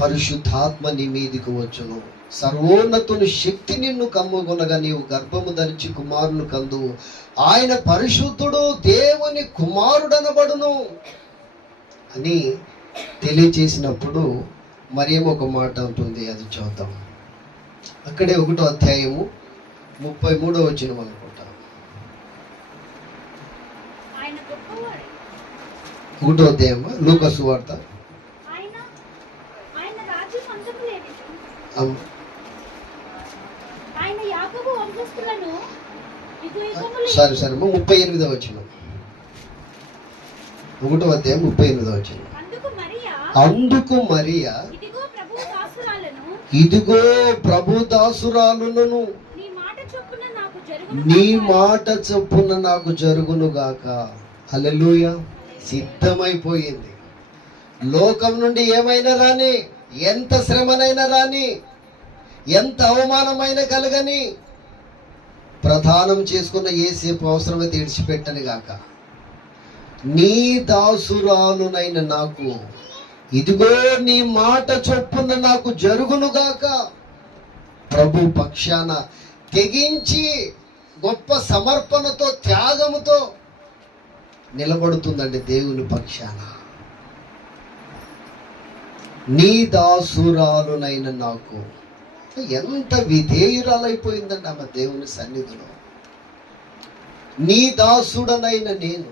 పరిశుద్ధాత్మ నీ మీదికి వచ్చును, సర్వోన్నతుని శక్తి నిన్ను కమ్ముకొనగా నీవు గర్భము ధరించి కుమారుని కందు, ఆయన పరిశుద్ధుడు, దేవుని కుమారుడనబడును అని తెలియచేసినప్పుడు మరియమ్మ ఒక మాట ఉంటుంది, అది చూద్దాం. అక్కడే 1వ అధ్యాయము 33వ వచనం అనుకుంటా. 1వ అధ్యాయం లూకా సువార్త. సరే 38వ వచనం. 1వ అధ్యాయం 38వ వచనం. అందుకు మరియా, ఇదిగో ప్రభు దాసురాలును, నీ మాట చొప్పున నాకు జరుగునుగాక. హల్లెలూయా. సిద్ధమైపోయింది. లోకం నుండి ఏమైనా రాని, ఎంత శ్రమనైనా రాని, ఎంత అవమానమైన కలగని, ప్రధానం చేసుకున్న ఏసేపు అవసరమైతే విడిచిపెట్టని గాక. నీ దాసురాలునైన నాకు, ఇదిగో నీ మాట చొప్పున నాకు జరుగునుగాక. ప్రభు పక్షాన తెగించి గొప్ప సమర్పణతో, త్యాగముతో నిలబడుతుందండి దేవుని పక్షాన. నీ దాసురాలునైన నాకు, ఎంత విధేయురాలైపోయిందండి ఆమె దేవుని సన్నిధిలో. నీ దాసుడనైన నేను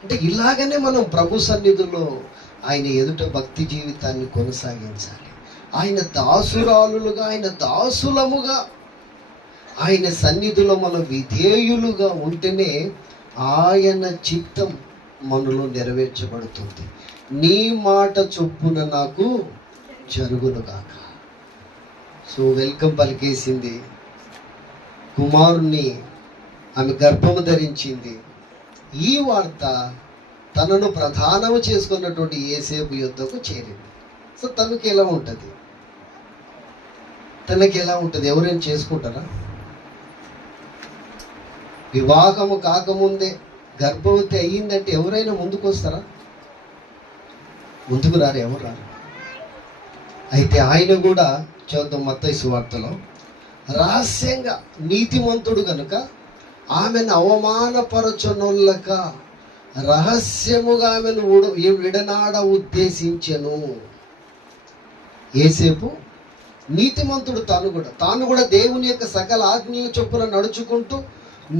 అంటే ఇలాగనే మనం ప్రభు సన్నిధిలో ఆయన ఎదుట భక్తి జీవితాన్ని కొనసాగించాలి. ఆయన దాసురాలుగా, ఆయన దాసులముగా ఆయన సన్నిధిలో మనం విధేయులుగా ఉంటేనే ఆయన చిత్తం మనలో నెరవేర్చబడుతుంది. నీ మాట చొప్పున నాకు జరుగును గాక. సో వెల్కమ్ పలికేసింది, కుమారుణ్ణి ఆమె గర్భము ధరించింది. ఈ వార్త తనను ప్రధానము చేసుకున్నటువంటి యేసేపు యుద్ధకు చేరింది. సో తనకి ఎలా ఉంటుంది? తనకి ఎలా ఉంటుంది? ఎవరైనా చేసుకుంటారా? వివాహము కాకముందే గర్భవతి అయ్యిందంటే ఎవరైనా ముందుకు వస్తారా? ముందుకు రారు, ఎవరు రారు. అయితే ఆయన కూడా చూద్దాం మత్తయి సువార్తలో, రహస్యంగా నీతిమంతుడు కనుక ఆమెను అవమానపరచనొల్లక రహస్యముగా ఆమెను విడనాడ ఉద్దేశించెను. యేసేపు నీతిమంతుడు, తాను కూడా దేవుని యొక్క సకల ఆజ్ఞల చొప్పున నడుచుకుంటూ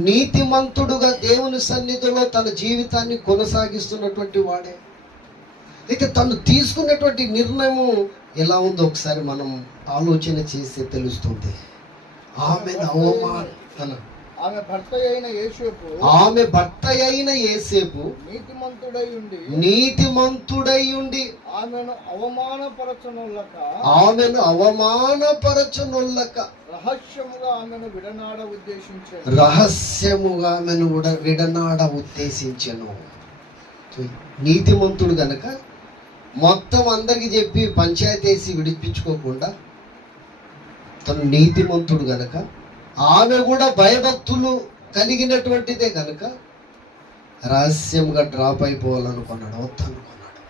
నీతిమంతుడుగా దేవుని సన్నిధిలో తన జీవితాన్ని కొనసాగిస్తున్నటువంటి వాడే. అయితే తను తీసుకున్నటువంటి నిర్ణయం ఎలా ఉందో ఒకసారి మనం ఆలోచన చేస్తే తెలుస్తుంది. ఆమె భర్త అయిన యేసేపు నీతిమంతుడై ఉండి ఆమెను అవమానపరచనొల్లక రహస్యముగా ఆమెను విడనాడ ఉద్దేశించెను. నీతిమంతుడు గనక మొత్తం అందరికి చెప్పి పంచాయతీ వేసి విడిపించుకోకుండా, తను నీతిమంతుడు గనక, ఆమె కూడా భయభక్తులు కలిగినటువంటిదే కనుక రహస్యంగా డ్రాప్ అయిపోవాలనుకున్నాడు, వద్దనుకున్నాడు.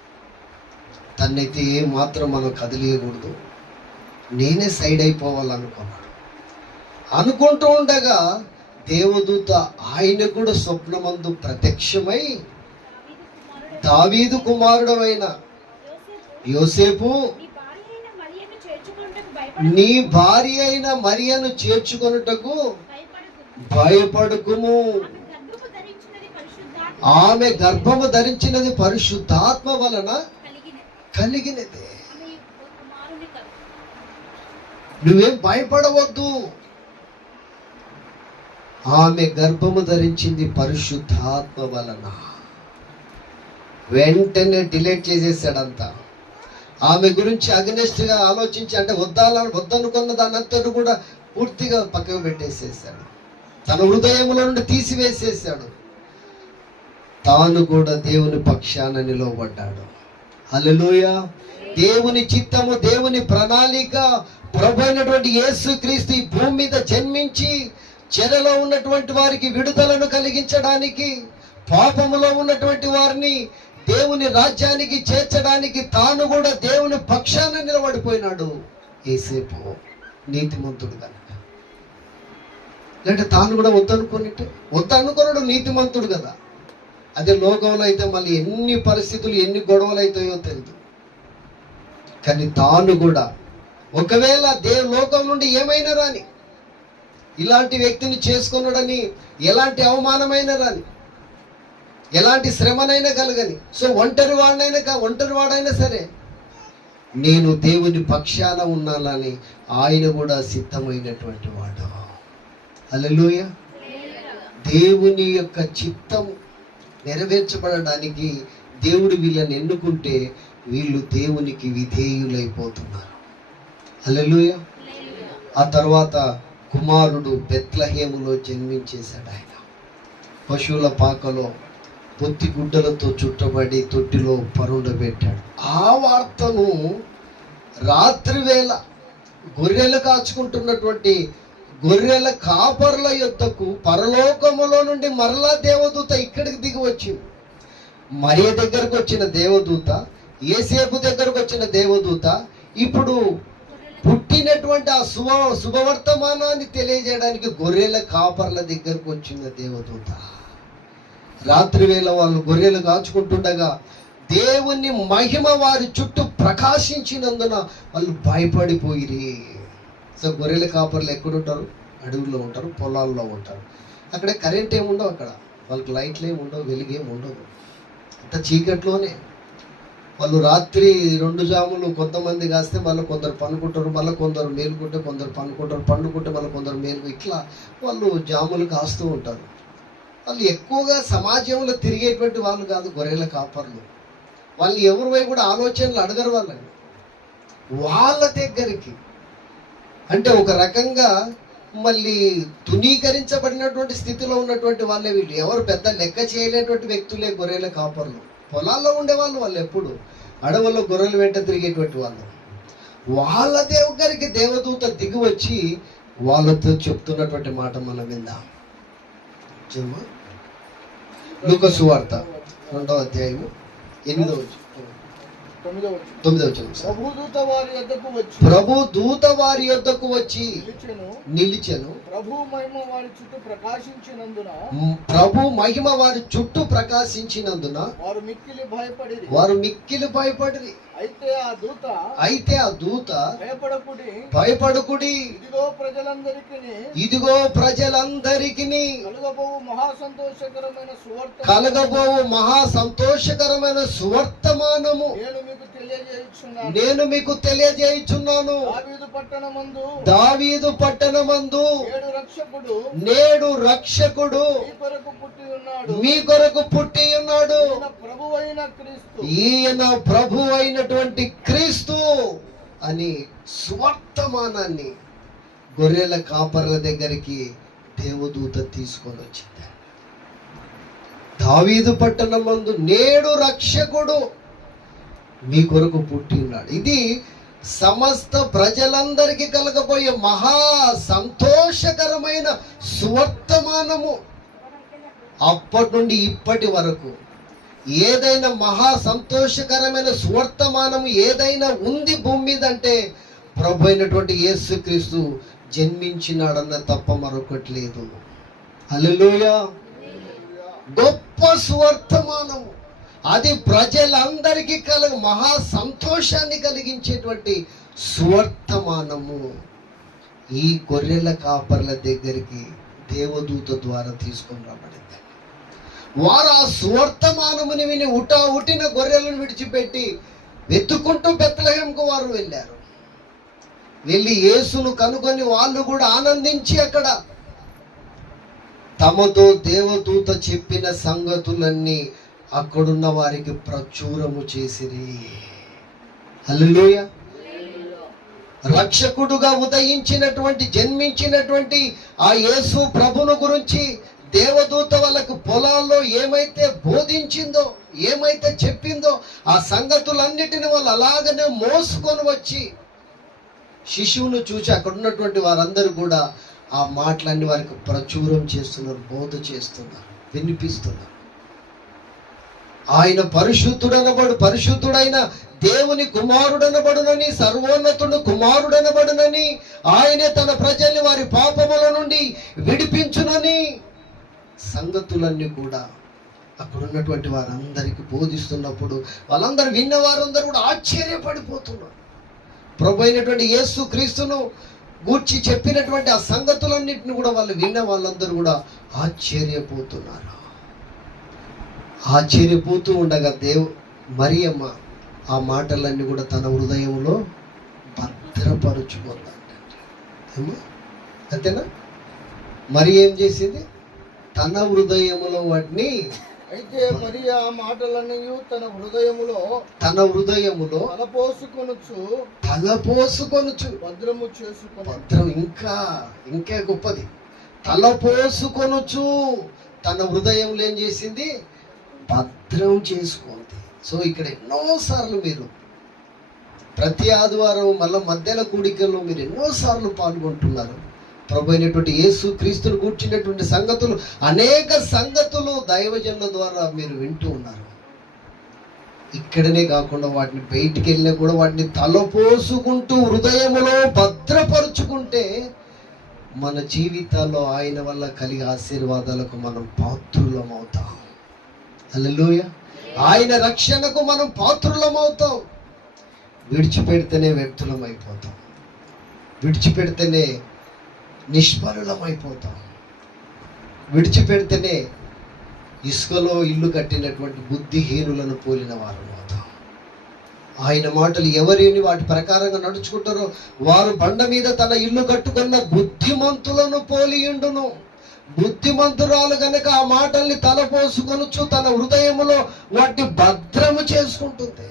తన్నైతే ఏ మాత్రం మనం కదిలియకూడదు, నేనే సైడ్ అయిపోవాలనుకున్నాడు. అనుకుంటూ ఉండగా దేవదూత ఆయన కూడా స్వప్నమందు ప్రత్యక్షమై, దావీదు కుమారుడైన యోసేపు, నీ భార్య అయిన మరియను చేర్చుకొనుటకు భయపడుకుము. ఆమె గర్భము ధరించినది పరిశుద్ధాత్మ వలన కలిగినదే. నువ్వేం భయపడవద్దు. ఆమె గర్భము ధరించింది పరిశుద్ధాత్మ వలన. వెంటనే డిలీట్ చేసేసాడంతా. ఆమె గురించి అగనెస్ట్ గా ఆలోచించి, అంటే వద్దనుకున్న దాన్ని అంతటి కూడా పూర్తిగా పక్కకు పెట్టేసేసాడు. తన హృదయంలో నుండి తీసివేసేసాడు. తాను కూడా దేవుని పక్షాన నిలవబడ్డాడు. హల్లెలూయా. దేవుని చిత్తము, దేవుని ప్రణాళిక, ప్రభు అయినటువంటి యేసుక్రీస్తు ఈ భూమి మీద జన్మించి చెరలో ఉన్నటువంటి వారికి విడుదలను కలిగించడానికి, పాపములో ఉన్నటువంటి వారిని దేవుని రాజ్యానికి చేర్చడానికి తాను కూడా దేవుని పక్షాన నిలబడిపోయినాడు యేసేపు, నీతిమంతుడు కనుక. లేదంటే తాను కూడా వద్దనుకున్నాడు, నీతిమంతుడు కదా. అదే లోకంలో అయితే మళ్ళీ ఎన్ని పరిస్థితులు, ఎన్ని గొడవలు అవుతాయో తెలియదు. కానీ తాను కూడా ఒకవేళ లోకం నుండి ఏమైనా రాని, ఇలాంటి వ్యక్తిని చేసుకున్నాడని ఎలాంటి అవమానమైనా రాని, ఎలాంటి శ్రమనైనా కలగని, సో ఒంటరి వాడైనా సరే నేను దేవుని పక్షాన ఉన్నానని ఆయన కూడా సిద్ధమైనటువంటి వాడు. హల్లెలూయా. దేవుని యొక్క చిత్తం నెరవేర్చబడడానికి దేవుడు వీళ్ళని ఎన్నుకుంటే వీళ్ళు దేవునికి విధేయులైపోతున్నారు. హల్లెలూయా. ఆ తర్వాత కుమారుడు బెత్లెహేములో జన్మించేశాడు. ఆయన పశువుల పాకలో పొత్తి గుడ్డలతో చుట్టబడి తొట్టిలో పరుండబెట్టాడు. ఆ వార్తను రాత్రి వేళ గొర్రెలు కాచుకుంటున్నటువంటి గొర్రెల కాపర్ల యొద్దకు పరలోకములో నుండి మరలా దేవదూత ఇక్కడికి దిగి వచ్చింది. మరియ దగ్గరకు వచ్చిన దేవదూత, యేసేపు దగ్గరకు వచ్చిన దేవదూత ఇప్పుడు పుట్టినటువంటి ఆ శుభవర్తమానాన్ని తెలియజేయడానికి గొర్రెల కాపర్ల దగ్గరకు వచ్చిన దేవదూత. రాత్రి వేళ వాళ్ళు గొర్రెలు కాచుకుంటుండగా దేవుని మహిమ వారి చుట్టూ ప్రకాశించినందున వాళ్ళు భయపడిపోయిరి. సో గొర్రెల కాపర్లు ఎక్కడుంటారు? అడవుల్లో ఉంటారు, పొలాల్లో ఉంటారు. అక్కడ కరెంట్ ఏముండవు, అక్కడ వాళ్ళకి లైట్లు ఏమి ఉండవు, వెలుగేమి ఉండదు, అంత చీకట్లోనే. వాళ్ళు రాత్రి 2 జాములు కొంతమంది కాస్తే మళ్ళీ కొందరు పనుకుంటారు, మళ్ళీ కొందరు మేలుకుంటే కొందరు పండుకుంటే మళ్ళీ కొందరు మేలుకు, ఇట్లా వాళ్ళు జాములు కాస్తూ ఉంటారు. వాళ్ళు ఎక్కువగా సమాజంలో తిరిగేటువంటి వాళ్ళు కాదు గొర్రెల కాపర్లు. వాళ్ళు ఎవరి వైపు కూడా ఆలోచనలు అడగరు వాళ్ళని. వాళ్ళ దగ్గరికి అంటే ఒక రకంగా మళ్ళీ తునీకరించబడినటువంటి స్థితిలో ఉన్నటువంటి వాళ్ళే వీళ్ళు. ఎవరు పెద్ద లెక్క చేయలేటువంటి వ్యక్తులే గొర్రెల కాపర్లు. పొలాల్లో ఉండేవాళ్ళు వాళ్ళు, ఎప్పుడు అడవుల్లో గొర్రెలు వెంట తిరిగేటువంటి వాళ్ళు. వాళ్ళ దగ్గరికి దేవదూత దిగి వచ్చి వాళ్ళతో చెప్తున్నటువంటి మాట మనం విందాం. లూకా సువార్త 2వ అధ్యాయము 8వ వచనం. 9వ వచనం. ప్రభు దూత వారి యొద్దకు వచ్చి ప్రభు దూత వారి యొద్దకు వచ్చి నిలిచెను. ప్రభు మహిమ వారి చుట్టూ ప్రకాశించినందున వారు మిక్కిలి భయపడిరి. అయితే ఆ దూత భయపడకుడి, ఇదిగో ప్రజలందరికీ కలగబోవు మహా సంతోషకరమైన సువర్తమానము నేను మీకు తెలియజేయుచున్నాను. దావీదు పట్టణమందు నేడు రక్షకుడు మీ కొరకు పుట్టి ఉన్నాడు. ఈయన ప్రభు అయినటువంటి క్రీస్తు అని సువర్తమానాన్ని గొర్రెల కాపర్ల దగ్గరికి దేవదూత తీసుకొని వచ్చింది. దావీదు పట్టణమందు నేడు రక్షకుడు మీ కొరకు పుట్టి ఉన్నాడు. ఇది సమస్త ప్రజలందరికీ కలగబోయే మహా సంతోషకరమైన సువర్తమానము. అప్పటి నుండి ఇప్పటి వరకు ఏదైనా మహా సంతోషకరమైన సువర్తమానము ఏదైనా ఉంది భూమి మీద అంటే ప్రభు అయినటువంటి యేసుక్రీస్తు జన్మించినాడన్న తప్ప మరొకటి లేదు. హల్లెలూయా. గొప్ప సువర్తమానము, అది ప్రజలందరికీ మహా సంతోషాన్ని కలిగించేటువంటి సువర్తమానము ఈ గొర్రెల కాపర్ల దగ్గరికి దేవదూత ద్వారా తీసుకొని రాబడింది. వారు ఆ సువర్తమానముని విని ఉటిన గొర్రెలను విడిచిపెట్టి వెతుక్కుంటూ బెత్లెహేముకు వారు వెళ్ళారు. వెళ్ళి యేసును కనుగొని వాళ్ళు కూడా ఆనందించి అక్కడ తమతో దేవదూత చెప్పిన సంగతులన్నీ అక్కడున్న వారికి ప్రచురము చేసిరి. హల్లెలూయా. రక్షకుడుగా ఉదయించినటువంటి జన్మించినటువంటి ఆ యేసు ప్రభును గురించి దేవదూత వాళ్ళకు పొలాల్లో ఏమైతే బోధించిందో, ఏమైతే చెప్పిందో ఆ సంగతులన్నిటిని వాళ్ళు అలాగనే మోసుకొని వచ్చి శిశువును చూసి అక్కడ ఉన్నటువంటి వారందరూ కూడా ఆ మాటలన్నీ వారికి ప్రచురం చేస్తున్నారు, బోధ చేస్తున్నారు, వినిపిస్తున్నారు. ఆయన పరిశుద్ధుడైన దేవుని కుమారుడనబడునని, సర్వోన్నతుడు కుమారుడనబడునని, ఆయనే తన ప్రజల్ని వారి పాపముల నుండి విడిపించునని సంగతులన్నీ కూడా అక్కడ ఉన్నటువంటి వారందరికీ బోధిస్తున్నప్పుడు వాళ్ళందరూ విన్న వారందరూ కూడా ఆశ్చర్యపడిపోతున్నారు. ప్రభు అయినటువంటి యేసు క్రీస్తును గూర్చి చెప్పినటువంటి ఆ సంగతులన్నింటిని కూడా వాళ్ళు విన్న వాళ్ళందరూ కూడా ఆశ్చర్యపోతున్నారు. ఆశ్చర్యపోతూ ఉండగా మరియమ్మ ఆ మాటలన్నీ కూడా తన హృదయంలో భద్రపరుచుకుందంట. అంతేనా? మరి ఏం చేసింది? తన హృదయములో వాటిని అయితే మరి ఆ మాటలన్నీ తన హృదయములో తలపోసుకొనుచు భద్రం ఇంకా గొప్పది. తలపోసుకొనుచు తన హృదయంలో ఏం చేసింది? భద్రం చేసుకుంది. సో ఇక్కడ ఎన్నోసార్లు మీరు ప్రతి ఆదివారం మళ్ళీ మధ్యాహ్న కూడికల్లో మీరు ఎన్నోసార్లు పాల్గొంటున్నారు. ప్రభు అయినటువంటి యేసు క్రీస్తును కూర్చున్నటువంటి సంగతులు, అనేక సంగతులు దైవజనుల ద్వారా మీరు వింటూ ఉన్నారు. ఇక్కడనే కాకుండా వాటిని బయటికి వెళ్ళినా కూడా వాటిని తలపోసుకుంటూ హృదయములో భద్రపరుచుకుంటే మన జీవితాల్లో ఆయన వల్ల కలిగే ఆశీర్వాదాలకు మనం పాత్రులం అవుతాం. హల్లెలూయా. ఆయన రక్షణకు మనం పాత్రులం అవుతాం. విడిచిపెడితేనే వ్యక్తులం అయిపోతాం, విడిచిపెడితేనే నిష్ఫలులమైపోతాం, విడిచిపెడితేనే ఇసుకలో ఇల్లు కట్టినటువంటి బుద్ధిహీనులను పోలిన వారు అవుతాం. ఆయన మాటలు ఎవరిని వాటి ప్రకారంగా నడుచుకుంటారో వారు బండ మీద తన ఇల్లు కట్టుకున్న బుద్ధిమంతులను పోలియుండును. బుద్ధిమంతురాలు గనక ఆ మాటల్ని తలపోసుకొనొచ్చు, తన హృదయములో వాటిని భద్రము చేసుకుంటుంది.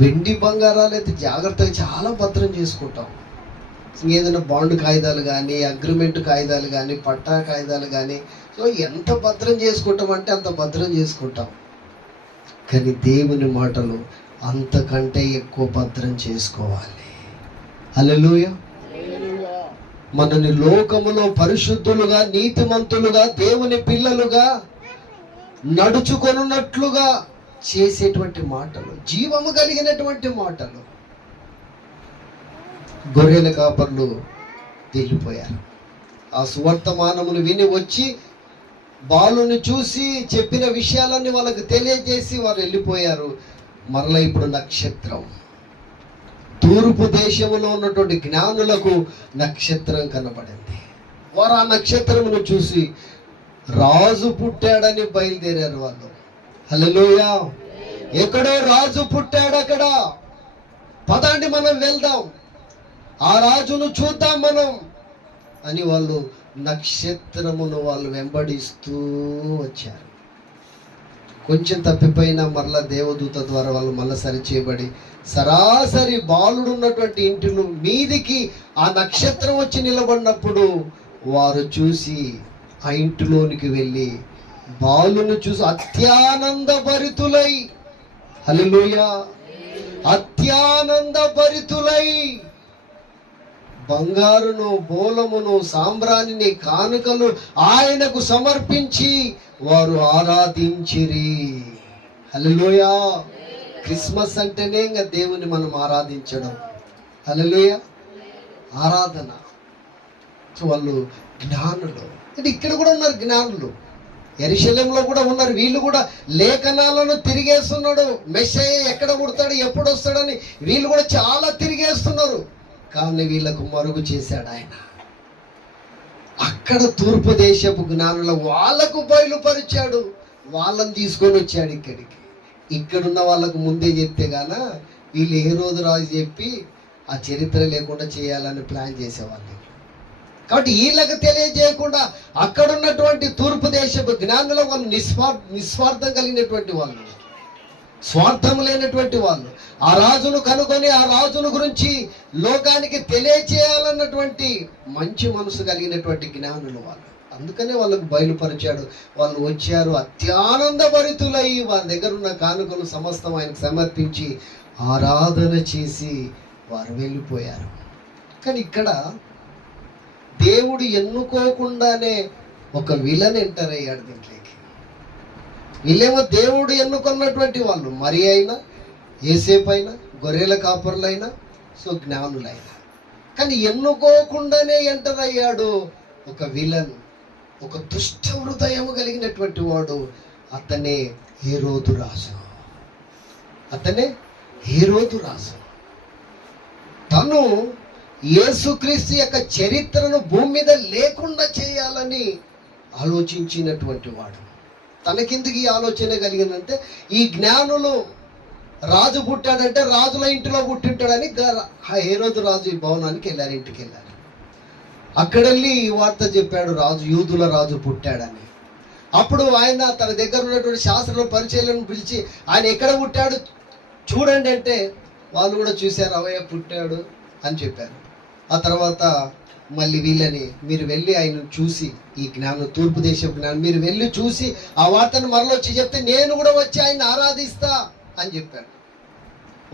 వెండి బంగారాలు అయితే జాగ్రత్తగా చాలా భద్రం చేసుకుంటాం. ఏదైనా బాండ్ కాగితాలు కానీ, అగ్రిమెంట్ కాగితాలు కానీ, పట్టా కాగితాలు కానీ, సో ఎంత భద్రం చేసుకుంటాం అంటే అంత భద్రం చేసుకుంటాం. కానీ దేవుని మాటలు అంతకంటే ఎక్కువ భద్రం చేసుకోవాలి. హల్లెలూయా. మనని లోకములో పరిశుద్ధులుగా, నీతిమంతులుగా, దేవుని పిల్లలుగా నడుచుకొనున్నట్లుగా చేసేటువంటి మాటలు, జీవము కలిగినటువంటి మాటలు. గొర్రెల కాపర్లు వెళ్ళిపోయారు. ఆ సువర్తమానమును విని వచ్చి బాలుని చూసి చెప్పిన విషయాలన్నీ వాళ్ళకి తెలియజేసి వారు వెళ్ళిపోయారు. మరలా ఇప్పుడు నక్షత్రం, తూర్పు దేశంలో ఉన్నటువంటి జ్ఞానులకు నక్షత్రం కనబడింది. వారు ఆ నక్షత్రమును చూసి రాజు పుట్టాడని బయలుదేరారు వాళ్ళు. హల్లెలూయా. ఎక్కడో రాజు పుట్టాడు, అక్కడ పదండి మనం వెళ్దాం, ఆ రాజును చూద్దాం మనం అని వాళ్ళు నక్షత్రమును వాళ్ళు వెంబడిస్తూ వచ్చారు. కొంచెం తప్పిపోయినా మరలా దేవదూత ద్వారా వాళ్ళు మళ్ళీ సరి చేయబడి సరాసరి బాలుడు ఉన్నటువంటి ఇంటిలో మీదికి ఆ నక్షత్రం వచ్చి నిలబడినప్పుడు వారు చూసి ఆ ఇంటిలోనికి వెళ్ళి బాలును చూసి అత్యానంద భరితులై, హల్లెలూయా, అత్యానంద భరితులై బంగారును, బోలమును, సాంబ్రాణిని, కానుకలు ఆయనకు సమర్పించి వారు ఆరాధించిరి. హల్లెలూయా. క్రిస్మస్ అంటేనే ఇంకా దేవుని మనం ఆరాధించడం. హల్లెలూయా. ఆరాధన. వాళ్ళు జ్ఞానులు. అంటే ఇక్కడ కూడా ఉన్నారు జ్ఞానులు, యెరూషలేములో కూడా ఉన్నారు. వీళ్ళు కూడా లేఖనాలను తిరిగేస్తున్నాడు. మెస్సయ్య ఎక్కడ పుడతాడు, ఎప్పుడు వస్తాడని వీళ్ళు కూడా చాలా తిరిగేస్తున్నారు. కానీ వీళ్ళకు మరుగు చేశాడు ఆయన. అక్కడ తూర్పు దేశపు జ్ఞానుల వాళ్ళకు బయలుపరిచాడు, వాళ్ళని తీసుకొని వచ్చాడు ఇక్కడికి. ఇక్కడున్న వాళ్ళకు ముందే చెప్తే గాన వీళ్ళు హేరోదు రాజు చెప్పి ఆ చరిత్ర లేకుండా చేయాలని ప్లాన్ చేసేవాళ్ళు. కాబట్టి వీళ్ళకి తెలియజేయకుండా అక్కడున్నటువంటి తూర్పు దేశపు జ్ఞానుల వాళ్ళు నిస్వార్థం కలిగినటువంటి వాళ్ళు, స్వార్థం లేనటువంటి వాళ్ళు, ఆ రాజును కనుగొని ఆ రాజును గురించి లోకానికి తెలియచేయాలన్నటువంటి మంచి మనసు కలిగినటువంటి జ్ఞానులు వాళ్ళు. అందుకనే వాళ్ళకు బయలుపరిచాడు. వాళ్ళు వచ్చారు అత్యానంద భరితులై వారి దగ్గర ఉన్న కానుకలు సమస్తం ఆయనకు సమర్పించి ఆరాధన చేసి వారు వెళ్ళిపోయారు. కానీ ఇక్కడ దేవుడు ఎన్నుకోకుండానే ఒక విలన్ ఎంటర్ అయ్యాడు దీంట్లోకి. వీళ్ళేమో దేవుడు ఎన్నుకున్నటువంటి వాళ్ళు, మరి అయినా, యేసేపు అయినా, గొర్రెల కాపరులైనా, సో జ్ఞానులైనా. కానీ ఎన్నుకోకుండానే ఎంటర్ అయ్యాడు ఒక విలన్, ఒక దుష్ట హృదయం కలిగినటువంటి వాడు. అతనే హేరోదు రాజు. అతనే హేరోదు రాజు. తను యేసుక్రీస్తు యొక్క చరిత్రను భూమి మీద లేకుండా చేయాలని ఆలోచించినటువంటి వాడు. తనకిందుకు ఈ ఆలోచన కలిగిందంటే, ఈ జ్ఞానులు రాజు పుట్టాడంటే రాజుల ఇంటిలో పుట్టింటాడని హేరోదు రాజు ఈ భవనానికి వెళ్ళారు, ఇంటికి వెళ్ళారు. అక్కడెళ్ళి ఈ వార్త చెప్పాడు, రాజు, యూదుల రాజు పుట్టాడని. అప్పుడు ఆయన తన దగ్గర ఉన్నటువంటి శాస్త్రంలో పరిచయాలను పిలిచి ఆయన ఎక్కడ పుట్టాడు చూడండి అంటే వాళ్ళు కూడా చూశారు, అవయ్య పుట్టాడు అని చెప్పారు. ఆ తర్వాత మళ్ళీ వీళ్ళని మీరు వెళ్ళి ఆయన చూసి, ఈ జ్ఞానం తూర్పు దేశపు జ్ఞానం మీరు వెళ్ళి చూసి ఆ వార్తను మరలొచ్చి చెప్తే నేను కూడా వచ్చి ఆయన ఆరాధిస్తా అని చెప్పాడు.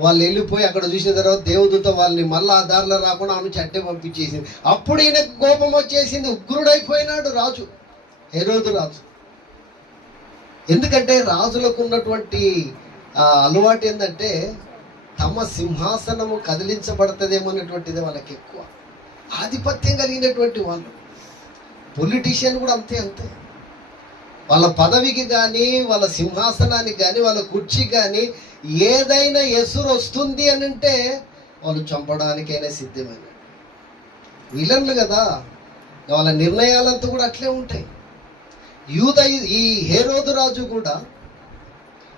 వాళ్ళు వెళ్ళిపోయి అక్కడ చూసిన తర్వాత దేవదూత వాళ్ళని మళ్ళీ ఆ దారిలో రాకుండా ఆమె చట్టే పంపించేసింది. అప్పుడు ఈయనకు కోపం వచ్చేసింది, ఉగ్రుడైపోయినాడు రాజు, హేరోదు రాజు. ఎందుకంటే రాజులకు ఉన్నటువంటి అలవాటు ఏంటంటే తమ సింహాసనము కదిలించబడుతుందేమో అనేటువంటిది వాళ్ళకి ఎక్కువ ఆధిపత్యం కలిగినటువంటి వాళ్ళు. పొలిటీషియన్ కూడా అంతే అంతే. వాళ్ళ పదవికి కానీ, వాళ్ళ సింహాసనానికి కానీ, వాళ్ళ కుర్చీకి కానీ ఏదైనా ఎసురు వస్తుంది అని అంటే వాళ్ళు చంపడానికైనా సిద్ధమైన విలన్లు కదా. వాళ్ళ నిర్ణయాలంతా కూడా అట్లే ఉంటాయి. ఈ హేరోదు రాజు కూడా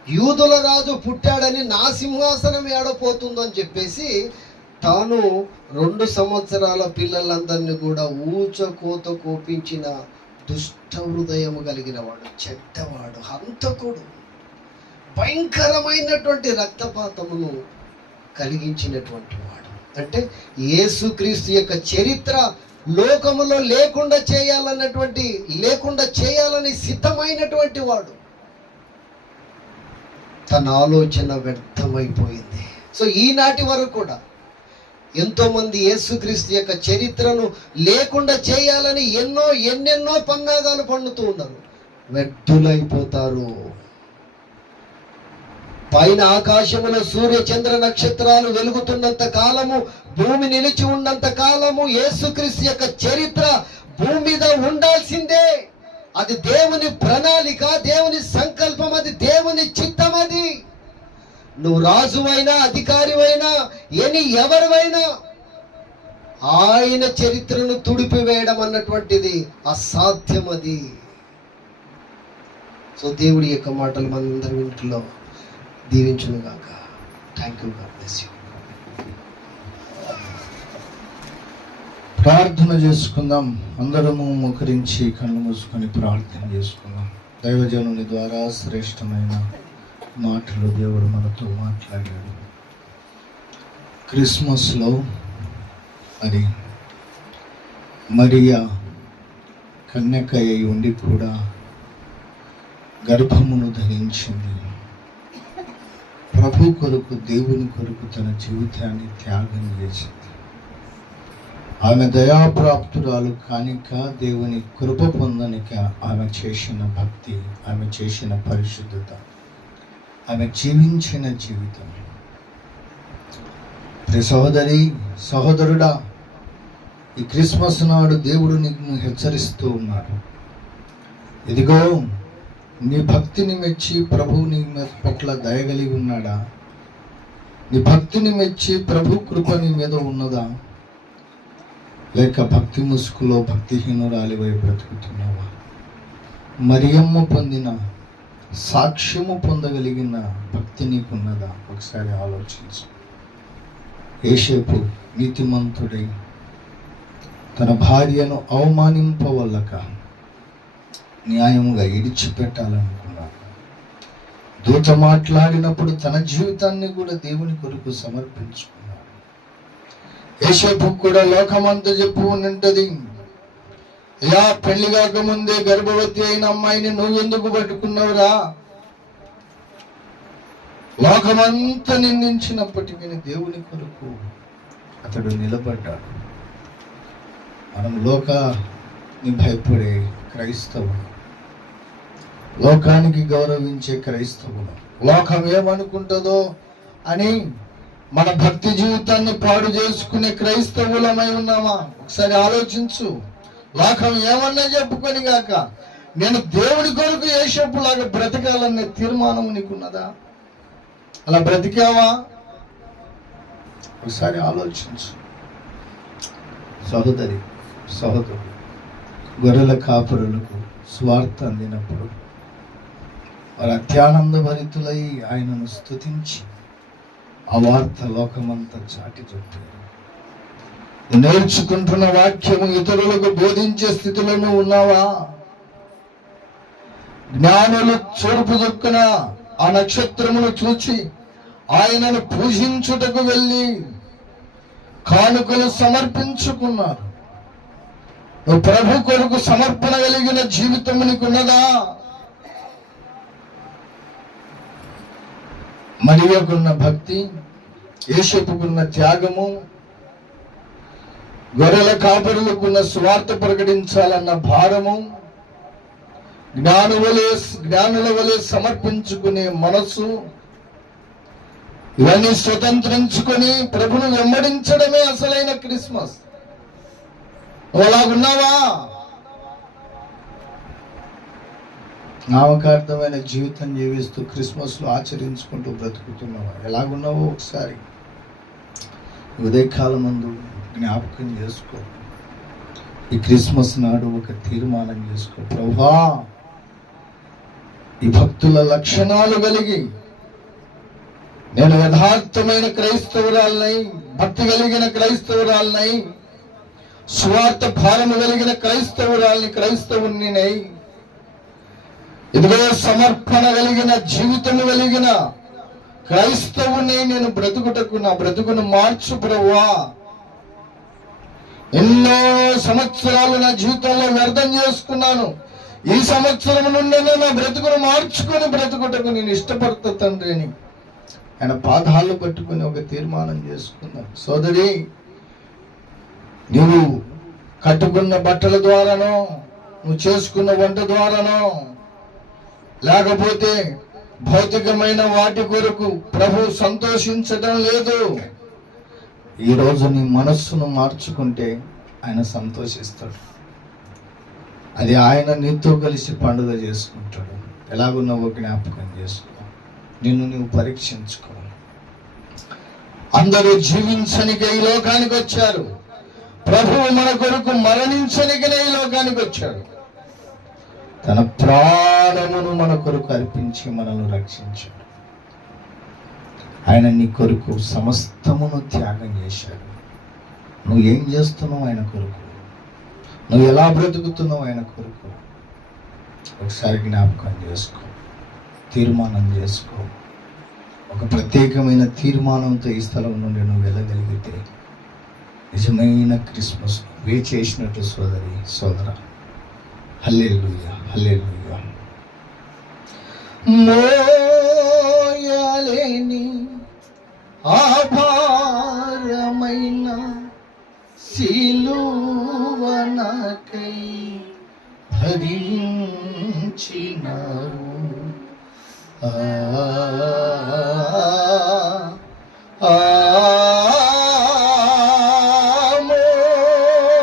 యూదుల రాజు పుట్టాడని నా సింహాసనం ఏడపోతుందో అని చెప్పేసి తాను 2 సంవత్సరాల పిల్లలందరినీ కూడా ఊచకోత కోపించిన దుష్ట హృదయము కలిగిన వాడు, చెడ్డవాడు, హంతకుడు, భయంకరమైనటువంటి రక్తపాతమును కలిగించినటువంటి వాడు. అంటే యేసుక్రీస్తు యొక్క చరిత్ర లోకములో లేకుండా చేయాలని సిద్ధమైనటువంటి వాడు. తన ఆలోచన వ్యర్థమైపోయింది. సో ఈనాటి వరకు కూడా ఎంతో మంది యేసుక్రీస్తు యొక్క చరిత్రను లేకుండా చేయాలని ఎన్నెన్నో పన్నాగాలు పన్నుతూ ఉన్నారు. వ్యర్థులైపోతారు. పైన ఆకాశములో సూర్య చంద్ర నక్షత్రాలు వెలుగుతున్నంత కాలము, భూమి నిలిచి ఉన్నంత కాలము యేసుక్రీస్తు యొక్క చరిత్ర భూమి మీద ఉండాల్సిందే. అది దేవుని ప్రణాళిక, దేవుని సంకల్పం, అది దేవుని చిత్తం. అది నువ్వు రాజువైనా అధికారివైనా ఎవరివైనా ఆయన చరిత్రను తుడిపివేయడం అన్నటువంటిది అసాధ్యం. అది సో దేవుడి యొక్క మాటలు మనందరి ఇంట్లో దీవించును గాక. Thank you. God bless you. ప్రార్థన చేసుకుందాం. అందరము మోకరించి కళ్ళు మూసుకొని ప్రార్థన చేసుకుందాం. దైవజనుని ద్వారా శ్రేష్టమైన మాటలు దేవుడు మనతో మాట్లాడాడు. క్రిస్మస్లో మరి మరియా కన్యకయ్య ఉండి కూడా గర్భమును ధరించింది. ప్రభు కొరకు, దేవుని కొరకు తన జీవితాన్ని త్యాగం చేసింది. ఆమె దయాప్రాప్తురాలు కానిక, దేవుని కృప పొందనిక ఆమె చేసిన భక్తి, ఆమె చేసిన పరిశుద్ధత, ఆమె జీవించిన జీవితం. సహోదరి, సహోదరుడా, ఈ క్రిస్మస్ నాడు దేవుడు నిన్ను హెచ్చరిస్తూ ఉన్నాడు. ఇదిగో, నీ భక్తిని మెచ్చి ప్రభువు నీ పట్ల దయగలిగి ఉన్నాడా? నీ భక్తిని మెచ్చి ప్రభు కృప నీ మీద ఉన్నదా? లేక భక్తి ముసుగులో భక్తిహీనురాలివై బ్రతుకుతున్నావా? మరియమ్మ పొందిన సాక్ష్యము పొందగలిగిన భక్తి నీకున్నదా? ఒకసారి ఆలోచించు. యోసేపు నీతిమంతుడై తన భార్యను అవమానింపవల్లక న్యాయముగా ఇడిచిపెట్టాలనుకున్నాడు. దూత మాట్లాడినప్పుడు తన జీవితాన్ని కూడా దేవుని కొరకు సమర్పించుకున్నాడు. యోసేపు కూడా లోకమంతా చెప్పు ఉంటది, ఇలా పెళ్లి కాకముందే గర్భవతి అయిన అమ్మాయిని నువ్వు ఎందుకు పట్టుకున్నావురా? లోకమంతా నిందించినప్పటికీ దేవుని కొరకు అతడు నిలబడ్డాడు. మనం లోకాన్ని భయపడే క్రైస్తవుడు, లోకానికి గౌరవించే క్రైస్తవుడు, లోకం ఏమనుకుంటుందో అని మన భక్తి జీవితాన్ని పాడు చేసుకునే క్రైస్తవులమై ఉన్నామా? ఒకసారి ఆలోచించు. లోకం ఏమన్నా చెప్పుకొని గాక, నేను దేవుడి కొరకు యేసేపులాగా బ్రతకాలనే తీర్మానం నీకున్నదా? అలా బ్రతికావా? ఒకసారి ఆలోచించు. సహోదరి, సహోదరుడు, గొర్రెల కాపురులకు స్వార్థ అందినప్పుడు వారు అత్యానంద భరితులై ఆయనను స్తుతించి ఆ వార్త లోకమంతా చాటి చెప్పారు. నేర్చుకుంటున్న వాక్యము ఇతరులకు బోధించే స్థితిలోనూ ఉన్నావా? జ్ఞానులు తూర్పు దిక్కున ఆ నక్షత్రమును చూచి ఆయనను పూజించుటకు వెళ్ళి కానుకలు సమర్పించుకున్నారు. నువ్వు ప్రభు కొరకు సమర్పణ కలిగిన జీవితం నీకున్నదా? మరియకున్న భక్తి, యేసేపుకున్న త్యాగము, గొర్రెల కాపరులకున్న స్వార్థ ప్రకటించాలన్న భారము, జ్ఞానుల వలె సమర్పించుకునే మనసు, ఇవన్నీ స్వతంత్రించుకొని ప్రభును వెంబడించడమే అసలైన క్రిస్మస్. నువ్వు అలాగున్నావా? నామకార్థమైన జీవితం జీవిస్తూ క్రిస్మస్ లో ఆచరించుకుంటూ బ్రతుకుతున్నావా? ఎలాగున్నావో ఒకసారి ఉదయకాలం ముందు జ్ఞాపకం చేసుకో. ఈ క్రిస్మస్ నాడు ఒక తీర్మానం చేసుకో. ప్రభువా, ఈ భక్తుల లక్షణాలు కలిగి నేను యథార్థమైన క్రైస్తవురాలనై, భక్తి కలిగిన క్రైస్తవురాలనై, స్వార్థ భారము కలిగిన క్రైస్తవుణ్ణినై, ఇదిగో సమర్పణ కలిగిన జీవితము కలిగిన క్రైస్తవుని నేను బ్రతుకుటకు నా బ్రతుకును మార్చు ప్రభువా. ఎన్నో సంవత్సరాలు నా జీవితంలో వ్యర్థం చేసుకున్నాను. ఈ సంవత్సరం నుండి నా బ్రతుకును మార్చుకొని బ్రతుకుటకు నేను ఇష్టపడతా తండ్రి అని ఆయన పాదాలు పట్టుకుని ఒక తీర్మానం చేసుకున్నాను. సోదరి, నువ్వు కట్టుకున్న బట్టల ద్వారానో, నువ్వు చేసుకున్న వంట ద్వారానో, లేకపోతే భౌతికమైన వాటి కొరకు ప్రభు సంతోషించడం లేదు. ఈరోజు నీ మనస్సును మార్చుకుంటే ఆయన సంతోషిస్తాడు. అది ఆయన నీతో కలిసి పండుగ చేసుకుంటాడు. ఎలాగున్నావో జ్ఞాపకం చేసుకో, నిన్ను నువ్వు పరీక్షించుకో. అందరూ జీవించనికే ఈ లోకానికి వచ్చారు. ప్రభువు మన కొరకు మరణించనికనే ఈ లోకానికి వచ్చాడు. తన ప్రాణమును మన కొరకు అర్పించి మనల్ని రక్షించాడు. ఆయన నీ కొరకు సమస్తమును త్యాగం చేశాడు. నువ్వు ఏం చేస్తున్నావు ఆయన కొరకు? నువ్వు ఎలా బ్రతుకుతున్నావు ఆయన కొరకు? ఒకసారి జ్ఞాపకం చేసుకో, తీర్మానం చేసుకో. ఒక ప్రత్యేకమైన తీర్మానంతో ఈ స్థలం నుండి నువ్వు వెళ్ళగలిగితే నిజమైన క్రిస్మస్ వే చేసినట్టు సోదరి, సోదర. హల్లెలూయా, హల్లెలూయా. మోయలేని ఆభారమైన సిలువ నాకై భరించినావు.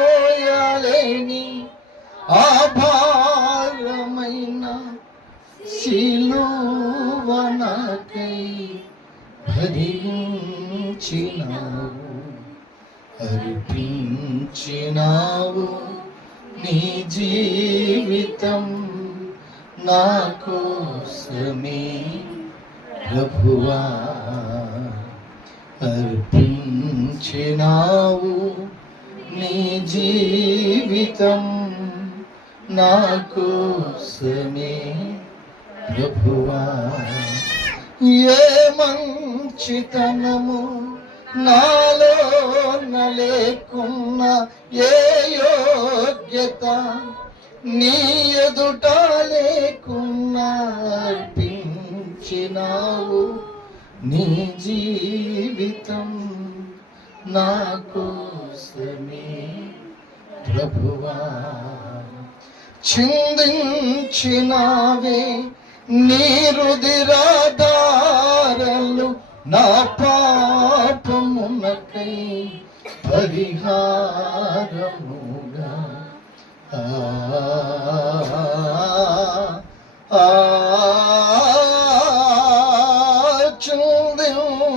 మోయలేని ఆభారమైన సిలువ నాకై భరించినావు, అర్పించినావు నీ జీవితం నా కోసమే ప్రభువా. అర్పించినావు నీ జీవితం నా కోసమే ప్రభువా. ఏ మంచితనము నాలో లేకున్నా, ఏ యోగ్యత నీ ఎదుట లేకున్నా, అర్పించినావు నీ జీవితం నా కోసమే ప్రభువా. చిందించినావే నీ రుధిరధారలు నా పాపమునకై పరిహారముగా.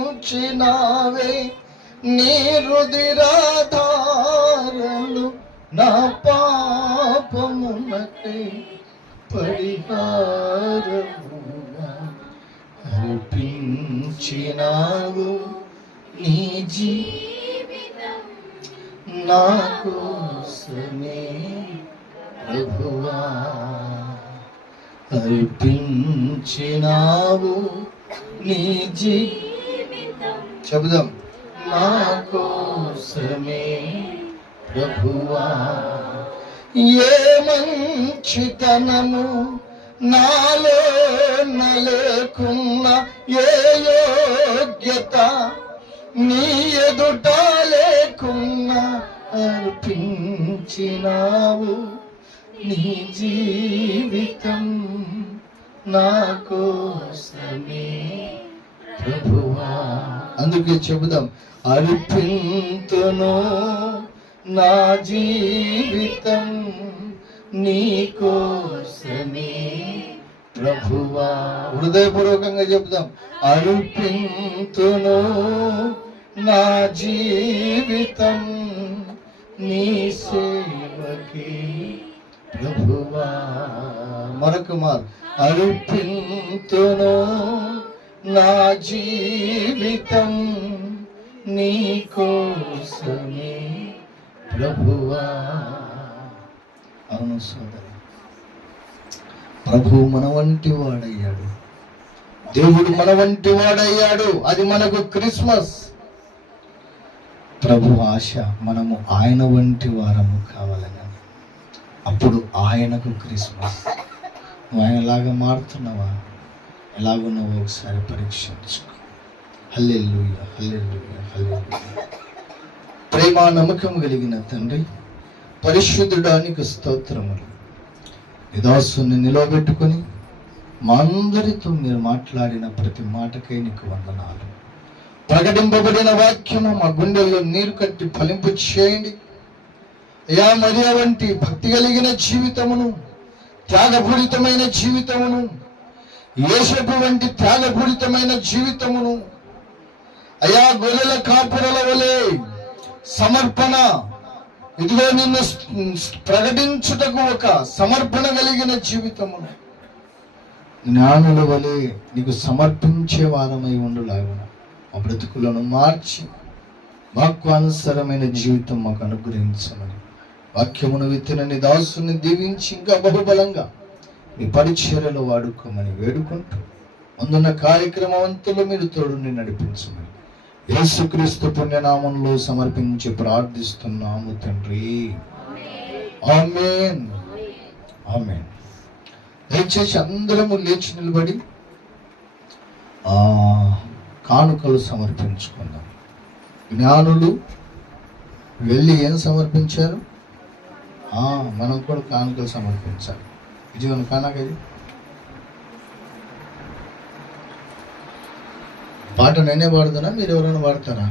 చిందించినావే నీ రుధిరధారలు నా పాపమునకై పరిహారముగా. అర్పించినావు నీ జీవితం నా కోసమే ప్రభువా. అర్పించినావు నీ జీవితం, చెబుదాం, నా కోసమే ప్రభువా. ఏ మంచితనము నాలో లేకున్నా, ఏ యోగ్యత నీ ఎదుట లేకున్నా, అర్పించినావు నీ జీవితం నా కోసమే ప్రభువా. అందుకే చెబుదాం, అర్పింతును నా జీవితం నీ కోసమే ప్రభువా. హృదయపూర్వకంగా చెబుదాం, అర్పింతును నా జీవితం నీ సేవకి ప్రభువా. మరొక మారు, అర్పింతును నా జీవితం నీ కోసమే ప్రభువా. అవును సోదరు, ప్రభు మన వంటి వాడయ్యాడు, దేవుడు మన వంటి వాడయ్యాడు. అది మనకు క్రిస్మస్. ప్రభు ఆశ మనము ఆయన వంటి వారము కావాలని. అప్పుడు ఆయనకు క్రిస్మస్. నువ్వు ఆయనలాగా మారుతున్నావా? ఎలాగున్నావో ఒకసారి పరీక్షించుకో. హల్లెలూయా, హల్లెలూయా, హల్లెలూయా. ప్రేమ నమ్మకం కలిగిన తండ్రి, పరిశుద్ధుడానికి స్తోత్రములు. ఈ దాసుని నిలవబెట్టుకొని మా అందరితో మీరు మాట్లాడిన ప్రతి మాటకై నీకు వందనాలు. ప్రకటింపబడిన వాక్యము మా గుండెల్లో నీరు కట్టి ఫలింపు చేయండి అయ్యా. మరియా వంటి భక్తి కలిగిన జీవితమును, త్యాగపూరితమైన జీవితమును, యేసపు వంటి త్యాగపూరితమైన జీవితమును అయ్యా, గొర్రెల కాపురల వలె సమర్పణ, ఇదిగో నిన్ను ప్రకటించుటకు ఒక సమర్పణ కలిగిన జీవితమును జ్ఞానుల వలె నీకు సమర్పించే వారమై ఉండులాగున మా బ్రతుకులను మార్చి వాక్యానుసరమైన జీవితం మాకు అనుగ్రహించమని, వాక్యమును విత్తిన నీ దాసుని దీవించి ఇంకా బహుబలంగా మీ పరిచర్యలో వాడుకోమని వేడుకుంటూ ముందున్న కార్యక్రమవంతులు మీరు తోడుని నడిపించమని యేసుక్రీస్తు పుణ్యనామంలో సమర్పించి ప్రార్థిస్తున్నాము తండ్రి. ఆమేన్, ఆమేన్. దయచేసి అందరము లేచి నిలబడి కానుకలు సమర్పించుకుందాం. జ్ఞానులు వెళ్ళి ఏం సమర్పించారు? మనం కూడా కానుకలు సమర్పించాలి. ఇది కానాకది పాట నేనే పాడుతానా, మీరు ఎవరైనా పాడతారా?